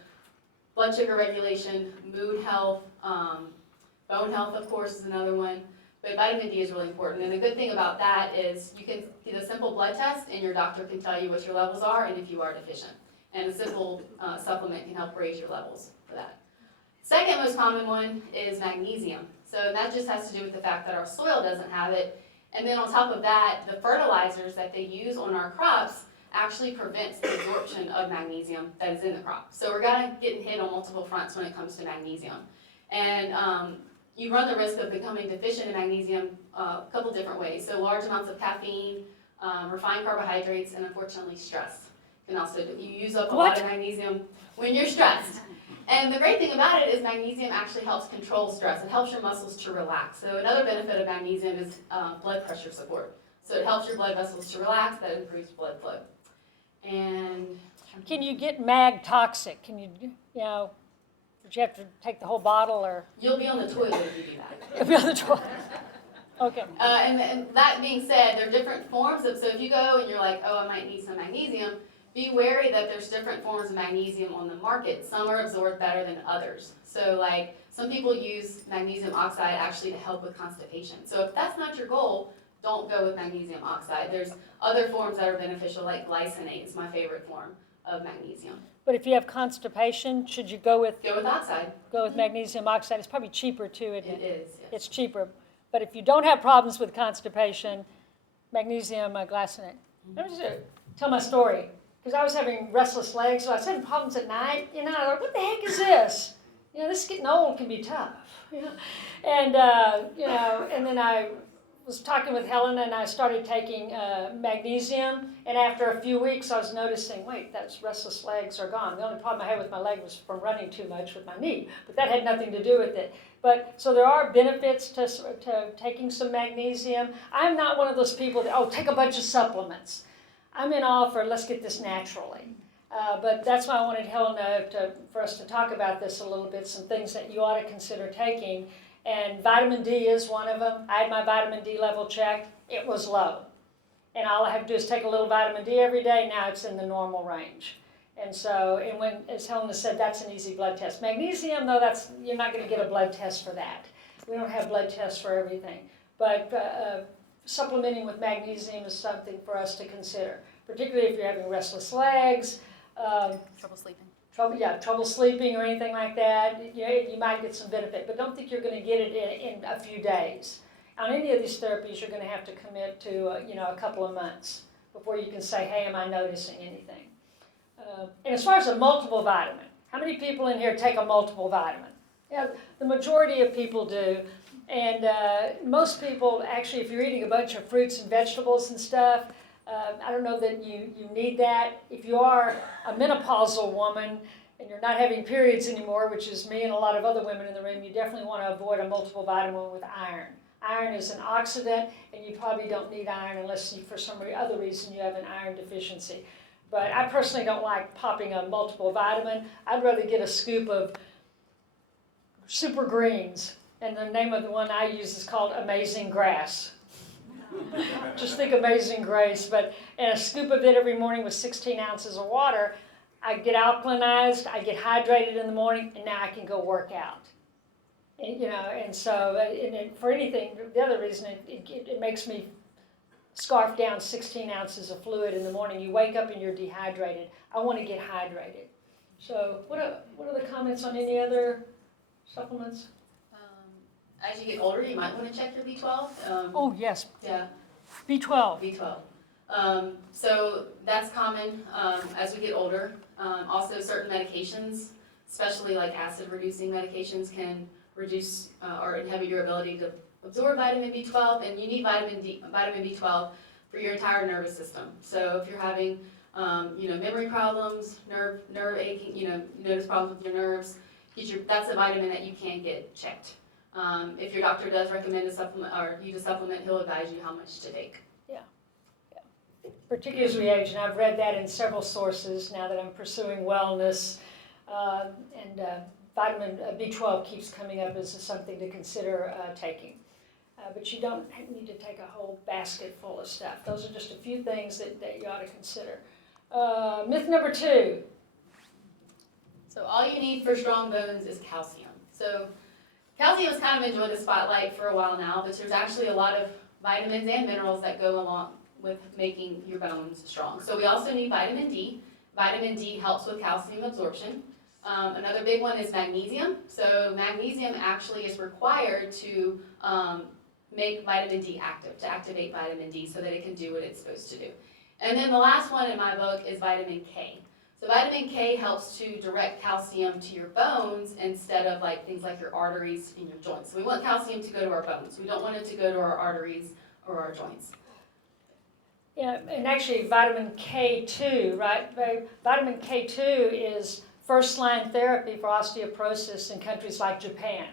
blood sugar regulation, mood health, bone health, of course, is another one. But vitamin D is really important. And the good thing about that is you can get a simple blood test, and your doctor can tell you what your levels are and if you are deficient. And a simple supplement can help raise your levels for that. Second most common one is magnesium. So that just has to do with the fact that our soil doesn't have it. And then on top of that, the fertilizers that they use on our crops actually prevents the absorption of magnesium that is in the crop. So we're getting hit on multiple fronts when it comes to magnesium. And you run the risk of becoming deficient in magnesium a couple different ways. So large amounts of caffeine, refined carbohydrates, and unfortunately stress can also do. You use up a lot of magnesium when you're stressed. And the great thing about it is magnesium actually helps control stress. It helps your muscles to relax. So another benefit of magnesium is blood pressure support. So it helps your blood vessels to relax. That improves blood flow. And Can you get mag toxic? Can you, would you have to take the whole bottle or? you'll be on the toilet if you do that. It'll be on the toilet. Okay. And that being said, there are different forms of, so if you go and you're like, oh, I might need some magnesium, be wary that there's different forms of magnesium on the market. Some are absorbed better than others. So like some people use magnesium oxide actually to help with constipation. So if that's not your goal, don't go with magnesium oxide. There's other forms that are beneficial, like glycinate is my favorite form of magnesium. But if you have constipation, should you go with Oxide. Go with magnesium oxide? It's probably cheaper too, isn't it? It is, yes. It's cheaper. But if you don't have problems with constipation, magnesium glycinate. Let me just tell my story. Because I was having restless legs, so I was having problems at night. I thought, what the heck is this? This getting old can be tough. And and then I was talking with Helena, and I started taking magnesium. And after a few weeks, I was noticing, wait, those restless legs are gone. The only problem I had with my leg was from running too much with my knee, but that had nothing to do with it. But so there are benefits to taking some magnesium. I'm not one of those people that take a bunch of supplements. I'm in all for let's get this naturally. But that's why I wanted Helena for us to talk about this a little bit, some things that you ought to consider taking. And vitamin D is one of them. I had my vitamin D level checked. It was low. And all I have to do is take a little vitamin D every day. Now it's in the normal range. And so, as Helena said, that's an easy blood test. Magnesium, though, you're not going to get a blood test for that. We don't have blood tests for everything. But supplementing with magnesium is something for us to consider, particularly if you're having restless legs, Trouble sleeping. trouble sleeping or anything like that. You might get some benefit, but don't think you're going to get it in a few days. On any of these therapies, you're going to have to commit to a couple of months before you can say, hey, am I noticing anything? And as far as a multiple vitamin, how many people in here take a multiple vitamin? Yeah, the majority of people do. And most people, actually, if you're eating a bunch of fruits and vegetables and stuff, I don't know that you need that. If you are a menopausal woman and you're not having periods anymore, which is me and a lot of other women in the room, you definitely want to avoid a multiple vitamin with iron. Iron is an oxidant, and you probably don't need iron unless for some other reason you have an iron deficiency. But I personally don't like popping a multiple vitamin. I'd rather get a scoop of super greens. And the name of the one I use is called Amazing Grass. Just think Amazing Grace. And a scoop of it every morning with 16 ounces of water. I get alkalinized, I get hydrated in the morning, and now I can go work out. And so for anything, the other reason it makes me scarf down 16 ounces of fluid in the morning. You wake up and you're dehydrated. I want to get hydrated. So what are the comments on any other supplements? as you get older, you might want to check your B12. Oh, yes, Yeah, B12. B12. So that's common as we get older. Also, certain medications, especially like acid-reducing medications, can reduce or inhibit your ability to absorb vitamin B12, and you need vitamin B12 for your entire nervous system. So if you're having, memory problems, nerve aching, you notice problems with your nerves, that's a vitamin that you can get checked. If your doctor does recommend a supplement or you to supplement, he'll advise you how much to take. Particularly as we age, and I've read that in several sources now that I'm pursuing wellness, and vitamin B12 keeps coming up as something to consider taking. But you don't need to take a whole basket full of stuff. Those are just a few things that you ought to consider. Myth number 2. So all you need for strong bones is calcium. So calcium has kind of enjoyed the spotlight for a while now, but there's actually a lot of vitamins and minerals that go along with making your bones strong. So we also need vitamin D. Vitamin D helps with calcium absorption. Another big one is magnesium. So magnesium actually is required to make vitamin D active, to activate vitamin D so that it can do what it's supposed to do. And then the last one in my book is vitamin K. So vitamin K helps to direct calcium to your bones instead of like things like your arteries and your joints. So we want calcium to go to our bones. We don't want it to go to our arteries or our joints. Yeah, and actually vitamin K2, right? Vitamin K2 is first-line therapy for osteoporosis in countries like Japan.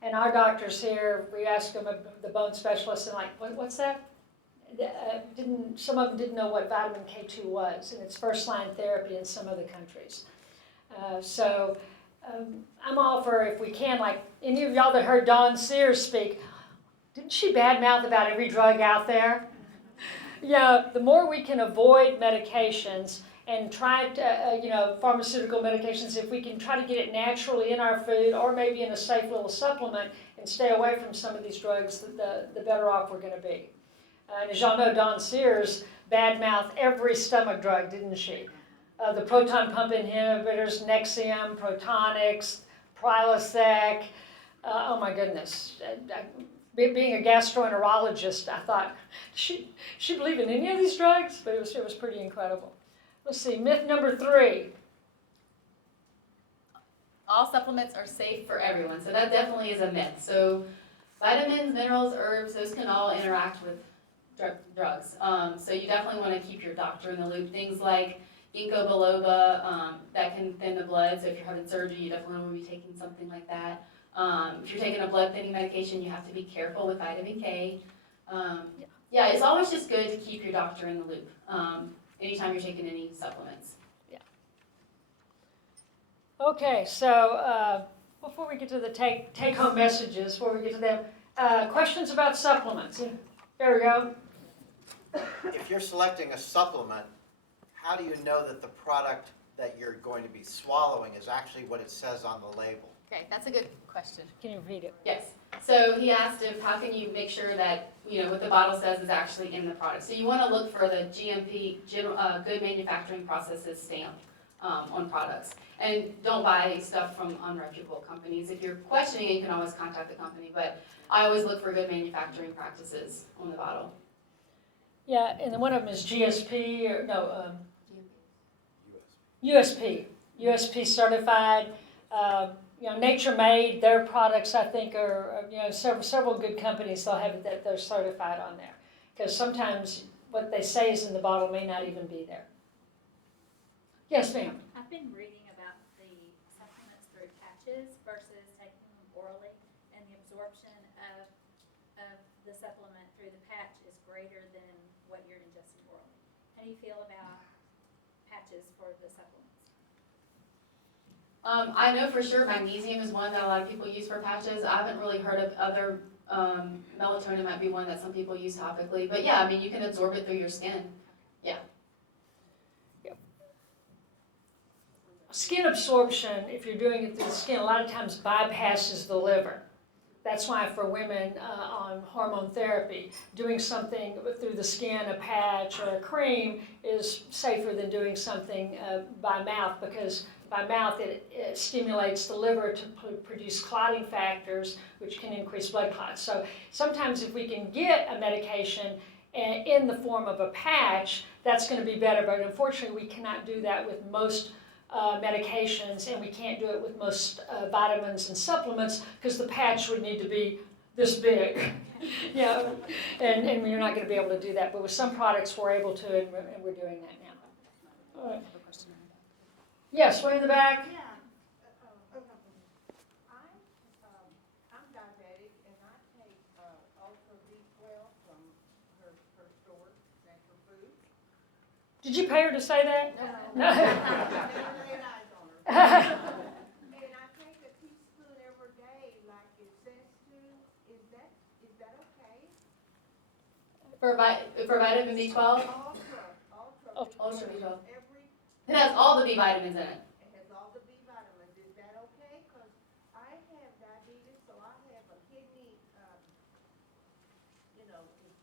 And our doctors here, we asked them, the bone specialists, and like, what's that? Some of them didn't know what vitamin K2 was, and it's first-line therapy in some other countries. I'm all for, if we can, like any of y'all that heard Dawn Sears speak, didn't she badmouth about every drug out there? Yeah, the more we can avoid medications and try to, pharmaceutical medications, if we can try to get it naturally in our food or maybe in a safe little supplement and stay away from some of these drugs, the better off we're going to be. And as y'all know, Dawn Sears badmouthed every stomach drug, didn't she? The proton pump inhibitors, Nexium, Protonix, Prilosec. Oh my goodness. Being a gastroenterologist, I thought, she believe in any of these drugs? But it was pretty incredible. Let's see, myth number 3. All supplements are safe for everyone, so that definitely is a myth. So vitamins, minerals, herbs, those can all interact with drugs. So you definitely want to keep your doctor in the loop. Things like ginkgo biloba, that can thin the blood, so if you're having surgery, you definitely want to be taking something like that. If you're taking a blood thinning medication, you have to be careful with vitamin K. Yeah, it's always just good to keep your doctor in the loop anytime you're taking any supplements. Yeah. Okay, so before we get to the take-home messages, before we get to them, questions about supplements. There we go. If you're selecting a supplement, how do you know that the product that you're going to be swallowing is actually what it says on the label? Okay, that's a good question. Can you repeat it? Yes. So he asked how can you make sure that what the bottle says is actually in the product. So you want to look for the GMP, Good Manufacturing Processes stamp on products. And don't buy stuff from unreputable companies. If you're questioning it, you can always contact the company. But I always look for good manufacturing practices on the bottle. Yeah, and then one of them is GSP, or no, USP. USP certified. Nature Made, their products, I think, are several good companies. They'll have it that they're certified on there, because sometimes what they say is in the bottle may not even be there. Yes, ma'am. I've been reading about the supplements through patches versus taking them orally, and the absorption of the supplement through the patch is greater than what you're ingesting orally. How do you feel about patches for the supplements? I know for sure magnesium is one that a lot of people use for patches. I haven't really heard of other, melatonin might be one that some people use topically. But yeah, I mean, you can absorb it through your skin. Yeah. Yep. Skin absorption, if you're doing it through the skin, a lot of times bypasses the liver. That's why for women on hormone therapy, doing something through the skin, a patch or a cream, is safer than doing something by mouth, because by mouth it stimulates the liver to produce clotting factors, which can increase blood clots. So sometimes if we can get a medication in the form of a patch, that's going to be better. But unfortunately, we cannot do that with most medications, and we can't do it with most vitamins and supplements, because the patch would need to be this big, you know, and you're not going to be able to do that. But with some products, we're able to, and we're doing that now. All right. Yes, way in the back. Yeah. I'm diabetic and I take Ultra B12 from her store, Natural Food. Did you pay her to say that? No. No. They lay eyes on her. And I take a teaspoon every day like it says to. Is that okay? For vitamin B12, Ultra B12. every, It has all the B vitamins in it. it has all the B vitamins. Is that okay? Because I have diabetes, so I have a kidney,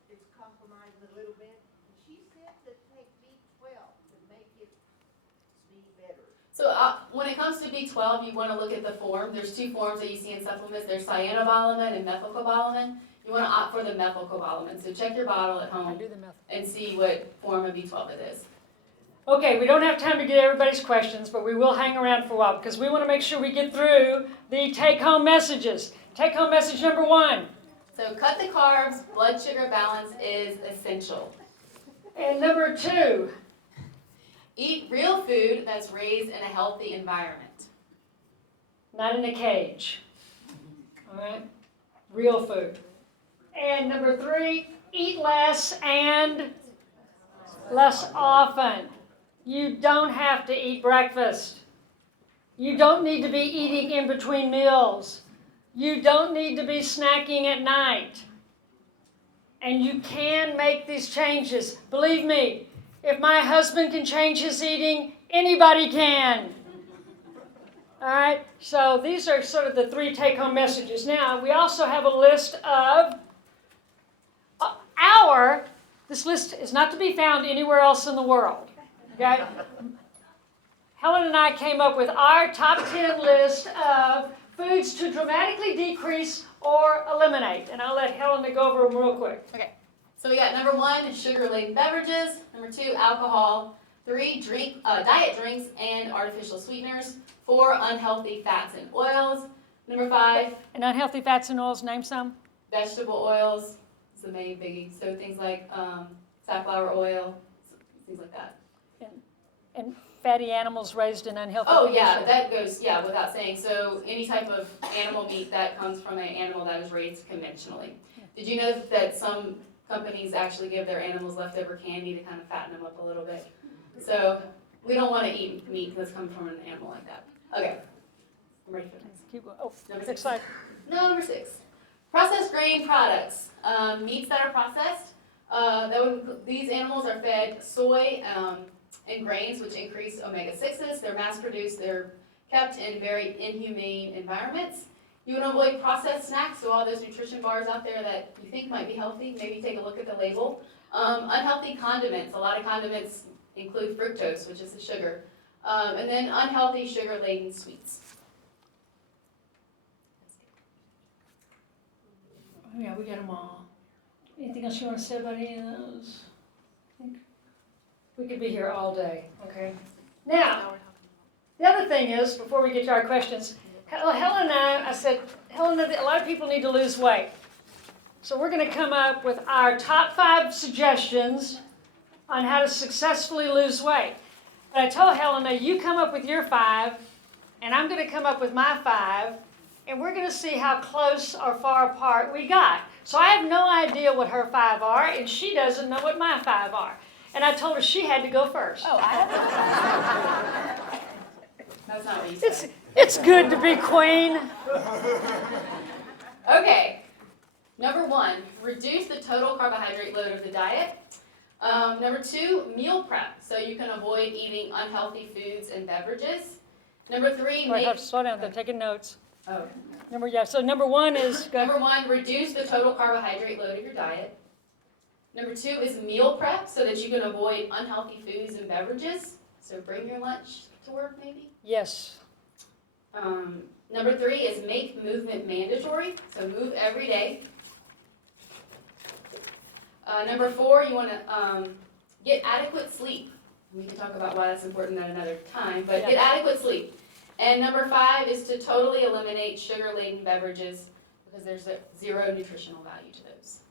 it's compromised a little bit. She said to take B12 to make it be better. So when it comes to B12, you want to look at the form. There's two forms that you see in supplements. There's cyanobalamin and methylcobalamin. You want to opt for the methylcobalamin. So check your bottle at home and see what form of B12 it is. Okay, we don't have time to get everybody's questions, but we will hang around for a while because we want to make sure we get through the take-home messages. Take-home message number 1. So cut the carbs. Blood sugar balance is essential. And number 2. Eat real food that's raised in a healthy environment. Not in a cage. All right? Real food. And number 3, eat less and less often. You don't have to eat breakfast. You don't need to be eating in between meals. You don't need to be snacking at night. And you can make these changes. Believe me, if my husband can change his eating, anybody can. All right, so these are sort of the 3 take-home messages. Now, we also have a list of this list is not to be found anywhere else in the world. Okay? Helen and I came up with our top 10 list of foods to dramatically decrease or eliminate. And I'll let Helen go over them real quick. Okay. So we got number 1, sugar-laden beverages. Number 2, alcohol. 3, diet drinks and artificial sweeteners. 4, unhealthy fats and oils. Number 5, And unhealthy fats and oils, name some. vegetable oils. It's the main biggie. So things like safflower oil, things like that. And fatty animals raised in unhealthy Oh conditions. yeah, that goes, without saying. So any type of animal meat that comes from an animal that was raised conventionally. Did you know that some companies actually give their animals leftover candy to kind of fatten them up a little bit? So we don't want to eat meat that's come from an animal like that. Okay, I'm ready for the next. Keep going. Oh, Number next 6. slide. Number 6, processed grain products. Meats that are processed. These animals are fed soy and grains, which increase omega-6s. They're mass-produced. They're kept in very inhumane environments. You want to avoid processed snacks, so all those nutrition bars out there that you think might be healthy, maybe take a look at the label. Unhealthy condiments. A lot of condiments include fructose, which is the sugar. And then unhealthy sugar-laden sweets. Oh, yeah, we got them all. Anything else you want to say about any of those? I think we could be here all day, okay? Now, the other thing is, before we get to our questions, Helen and I said, Helen, a lot of people need to lose weight. So we're going to come up with our top 5 suggestions on how to successfully lose weight. But I told Helena, you come up with your 5, and I'm going to come up with my 5, and we're going to see how close or far apart we got. So I have no idea what her 5 are, and she doesn't know what my 5 are. And I told her she had to go first. Oh, I have That's not what you said. It's good to be queen. Okay. Number 1, reduce the total carbohydrate load of the diet. Number 2, meal prep, so you can avoid eating unhealthy foods and beverages. Number 3, Wait, have to slow down. They're taking notes. Oh. Number one is, Number 1, reduce the total carbohydrate load of your diet. Number 2 is meal prep so that you can avoid unhealthy foods and beverages. So bring your lunch to work maybe. yes, Number 3 is make movement mandatory. So move every day. Number 4, you want to get adequate sleep. We can talk about why that's important at another time, but get adequate sleep. And number 5 is to totally eliminate sugar-laden beverages because there's zero nutritional value to those.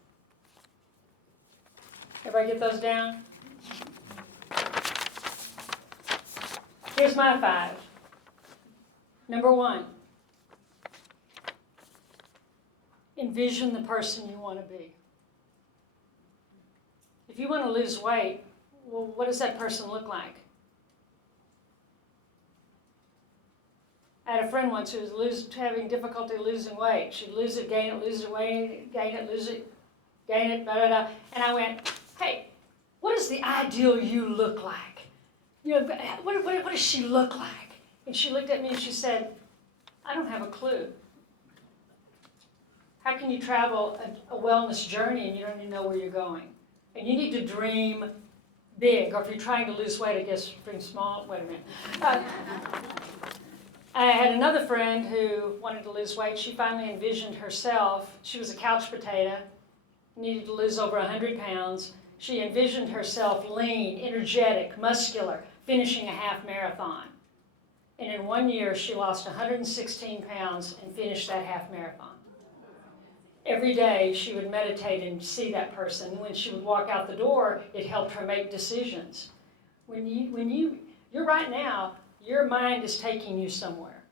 everybody get those down? Here's my 5. Number 1, envision the person you want to be. If you want to lose weight, well, what does that person look like? I had a friend once who was having difficulty losing weight. She'd lose it, gain it, lose it, weight, gain it, lose it, gain it, da da da. And I went, hey, what does the ideal you look like? You know, what does she look like? And she looked at me and she said, I don't have a clue. How can you travel a wellness journey and you don't even know where you're going? And you need to dream big, or if you're trying to lose weight, I guess dream small. Wait a minute. I had another friend who wanted to lose weight. She finally envisioned herself. She was a couch potato, needed to lose over 100 pounds. She envisioned herself lean, energetic, muscular, finishing a half marathon. And in 1 year, she lost 116 pounds and finished that half marathon. Every day, she would meditate and see that person. When she would walk out the door, it helped her make decisions. You're right now, your mind is taking you somewhere.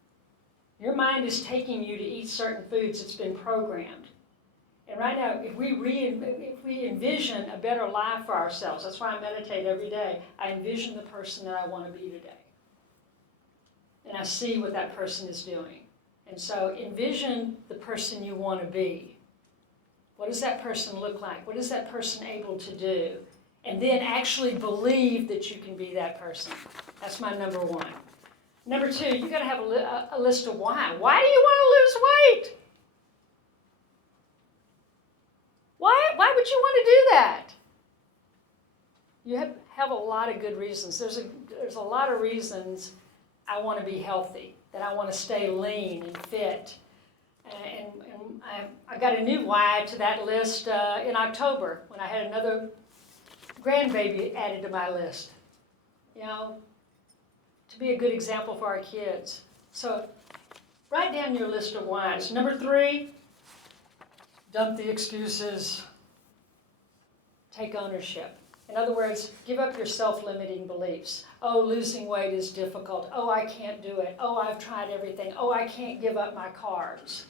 Your mind is taking you to eat certain foods that's been programmed. And right now, if we envision a better life for ourselves, that's why I meditate every day. I envision the person that I want to be today. And I see what that person is doing. And so envision the person you want to be. What does that person look like? What is that person able to do? And then actually believe that you can be that person. That's my number 1. Number 2, you've got to have a list of why. Why do you want to lose weight? Why would you want to do that? You have a lot of good reasons. There's a lot of reasons I want to be healthy, that I want to stay lean and fit. And I got a new why to that list in October when I had another grandbaby added to my list. You know, to be a good example for our kids. So write down your list of whys. Number 3, dump the excuses. Take ownership. In other words, give up your self-limiting beliefs. Oh, losing weight is difficult. Oh, I can't do it. Oh, I've tried everything. Oh, I can't give up my carbs.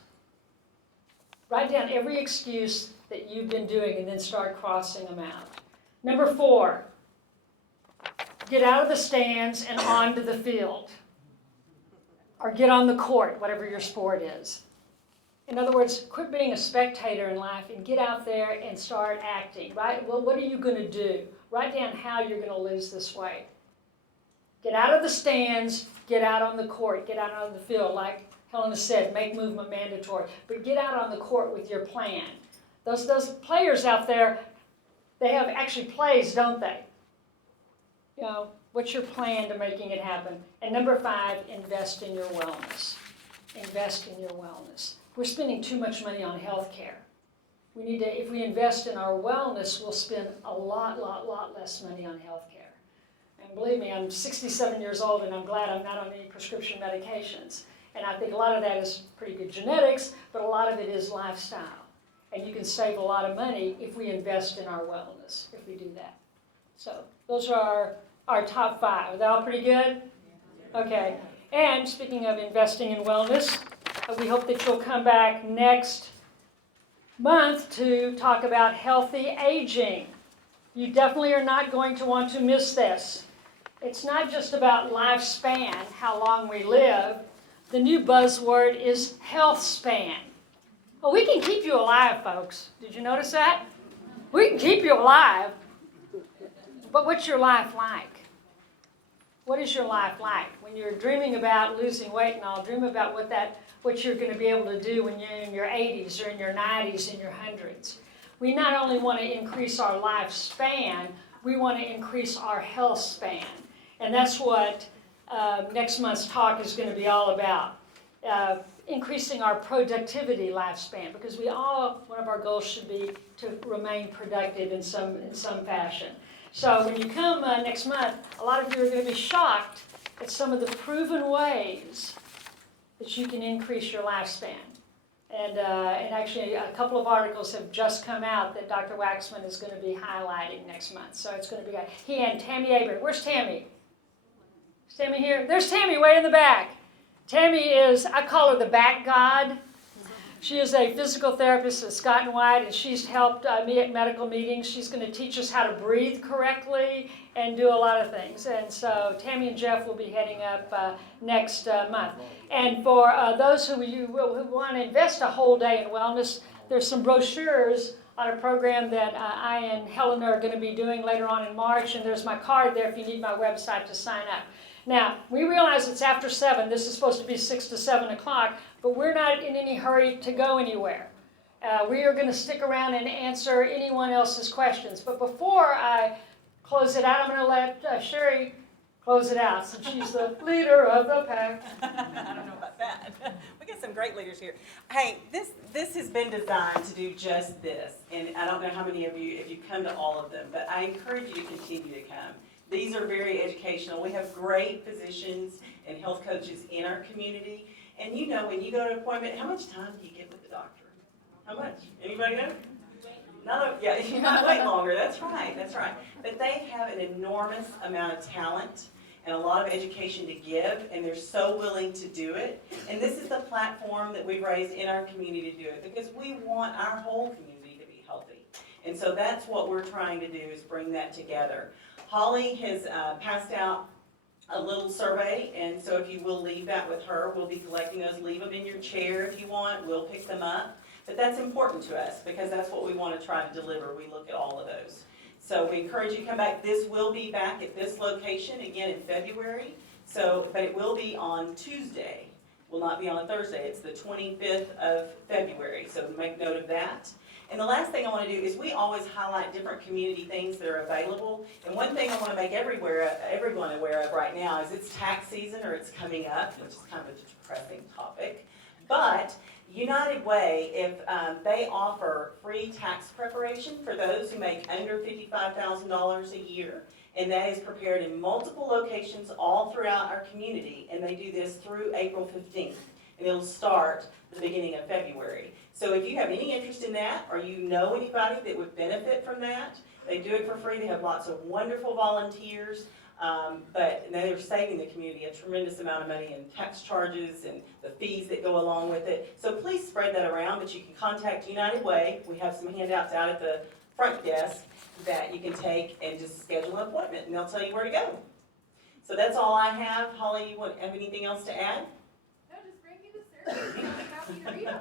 Write down every excuse that you've been doing and then start crossing them out. Number 4, get out of the stands and onto the field. Or get on the court, whatever your sport is. In other words, quit being a spectator in life and get out there and start acting, right? Well, what are you going to do? Write down how you're going to lose this weight. Get out of the stands, get out on the court, get out on the field. Like Helena said, make movement mandatory. But get out on the court with your plan. Those players out there, they have actually plays, don't they? You know, what's your plan to making it happen? And number 5, invest in your wellness. Invest in your wellness. We're spending too much money on health care. We need to, if we invest in our wellness, we'll spend a lot less money on health care. And believe me, I'm 67 years old and I'm glad I'm not on any prescription medications. And I think a lot of that is pretty good genetics, but a lot of it is lifestyle. And you can save a lot of money if we invest in our wellness, if we do that. So those are our top 5. Are they all pretty good? Okay. And speaking of investing in wellness, we hope that you'll come back next month to talk about healthy aging. You definitely are not going to want to miss this. It's not just about lifespan, how long we live. The new buzzword is health span. Well, we can keep you alive, folks. Did you notice that? We can keep you alive. But what's your life like? what is your life like? When you're dreaming about losing weight and all, dream about what you're going to be able to do when you're in your 80s or in your 90s, in your 100s. We not only want to increase our lifespan, we want to increase our health span. And that's what next month's talk is going to be all about. Increasing our productivity lifespan, because one of our goals should be to remain productive in some fashion. So when you come next month, a lot of you are going to be shocked at some of the proven ways that you can increase your lifespan. And actually, a couple of articles have just come out that Dr. Waxman is going to be highlighting next month. So it's going to be he and Tammy Abrams. Where's Tammy? Is Tammy here? There's Tammy way in the back. Tammy is, I call her the back god. She is a physical therapist at Scott and White, and she's helped me at medical meetings. She's going to teach us how to breathe correctly and do a lot of things. And so Tammy and Jeff will be heading up next month. And for those who want to invest a whole day in wellness, there's some brochures on a program that I and Helena are going to be doing later on in March. And there's my card there if you need my website to sign up. Now, we realize it's after 7. This is supposed to be 6 to 7 o'clock, but we're not in any hurry to go anywhere. We are going to stick around and answer anyone else's questions. But before I close it out, I'm going to let Sherry close it out, since she's the leader of the pack. I don't know about that. We got some great leaders here. Hey, this has been designed to do just this. And I don't know how many of you, if you come to all of them, but I encourage you to continue to come. These are very educational. We have great physicians and health coaches in our community. And you know, when you go to an appointment, how much time do you get with the doctor? How much? Anybody know? Yeah, you might wait longer. That's right. That's right. But they have an enormous amount of talent and a lot of education to give, and they're so willing to do it. And this is the platform that we've raised in our community to do it, because we want our whole community to be healthy. And so that's what we're trying to do, is bring that together. Holly has passed out a little survey, and so if you will leave that with her, we'll be collecting those. Leave them in your chair if you want. We'll pick them up. But that's important to us, because that's what we want to try to deliver. We look at all of those. So we encourage you to come back. This will be back at this location again in February. But it will be on Tuesday. Will not be on a Thursday. It's the 25th of February. So make note of that. And the last thing I want to do is we always highlight different community things that are available. And one thing I want to make everyone aware of right now is it's tax season, or it's coming up, which is kind of a depressing topic. But United Way, if they offer free tax preparation for those who make under $55,000 a year, and that is prepared in multiple locations all throughout our community, and they do this through April 15th, and it'll start the beginning of February. So if you have any interest in that, or you know anybody that would benefit from that, they do it for free. They have lots of wonderful volunteers, but they're saving the community a tremendous amount of money in tax charges and the fees that go along with it. So please spread that around, but you can contact United Way. We have some handouts out at the front desk that you can take and just schedule an appointment, and they'll tell you where to go. So that's all I have. Holly, you have anything else to add? No, just bring me the survey. I'm happy to read them.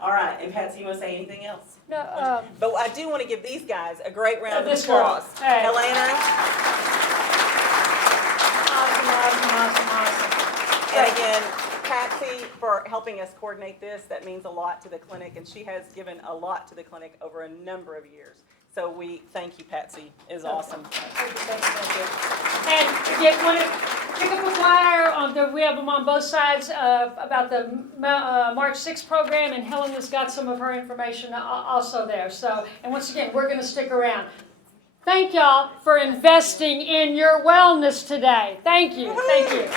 All right, and Patsy, you want to say anything else? No, But I do want to give these guys a great round of this girl. applause. Hey. Helena, awesome. and again, Patsy, for helping us coordinate this. That means a lot to the clinic, and she has given a lot to the clinic over a number of years. So we thank you, Patsy. It is awesome. And if you want to pick up a flyer, we have them on both sides about the March 6th program, and Helena's got some of her information also there. So, and once again, we're going to stick around. Thank y'all for investing in your wellness today. Thank you. Thank you.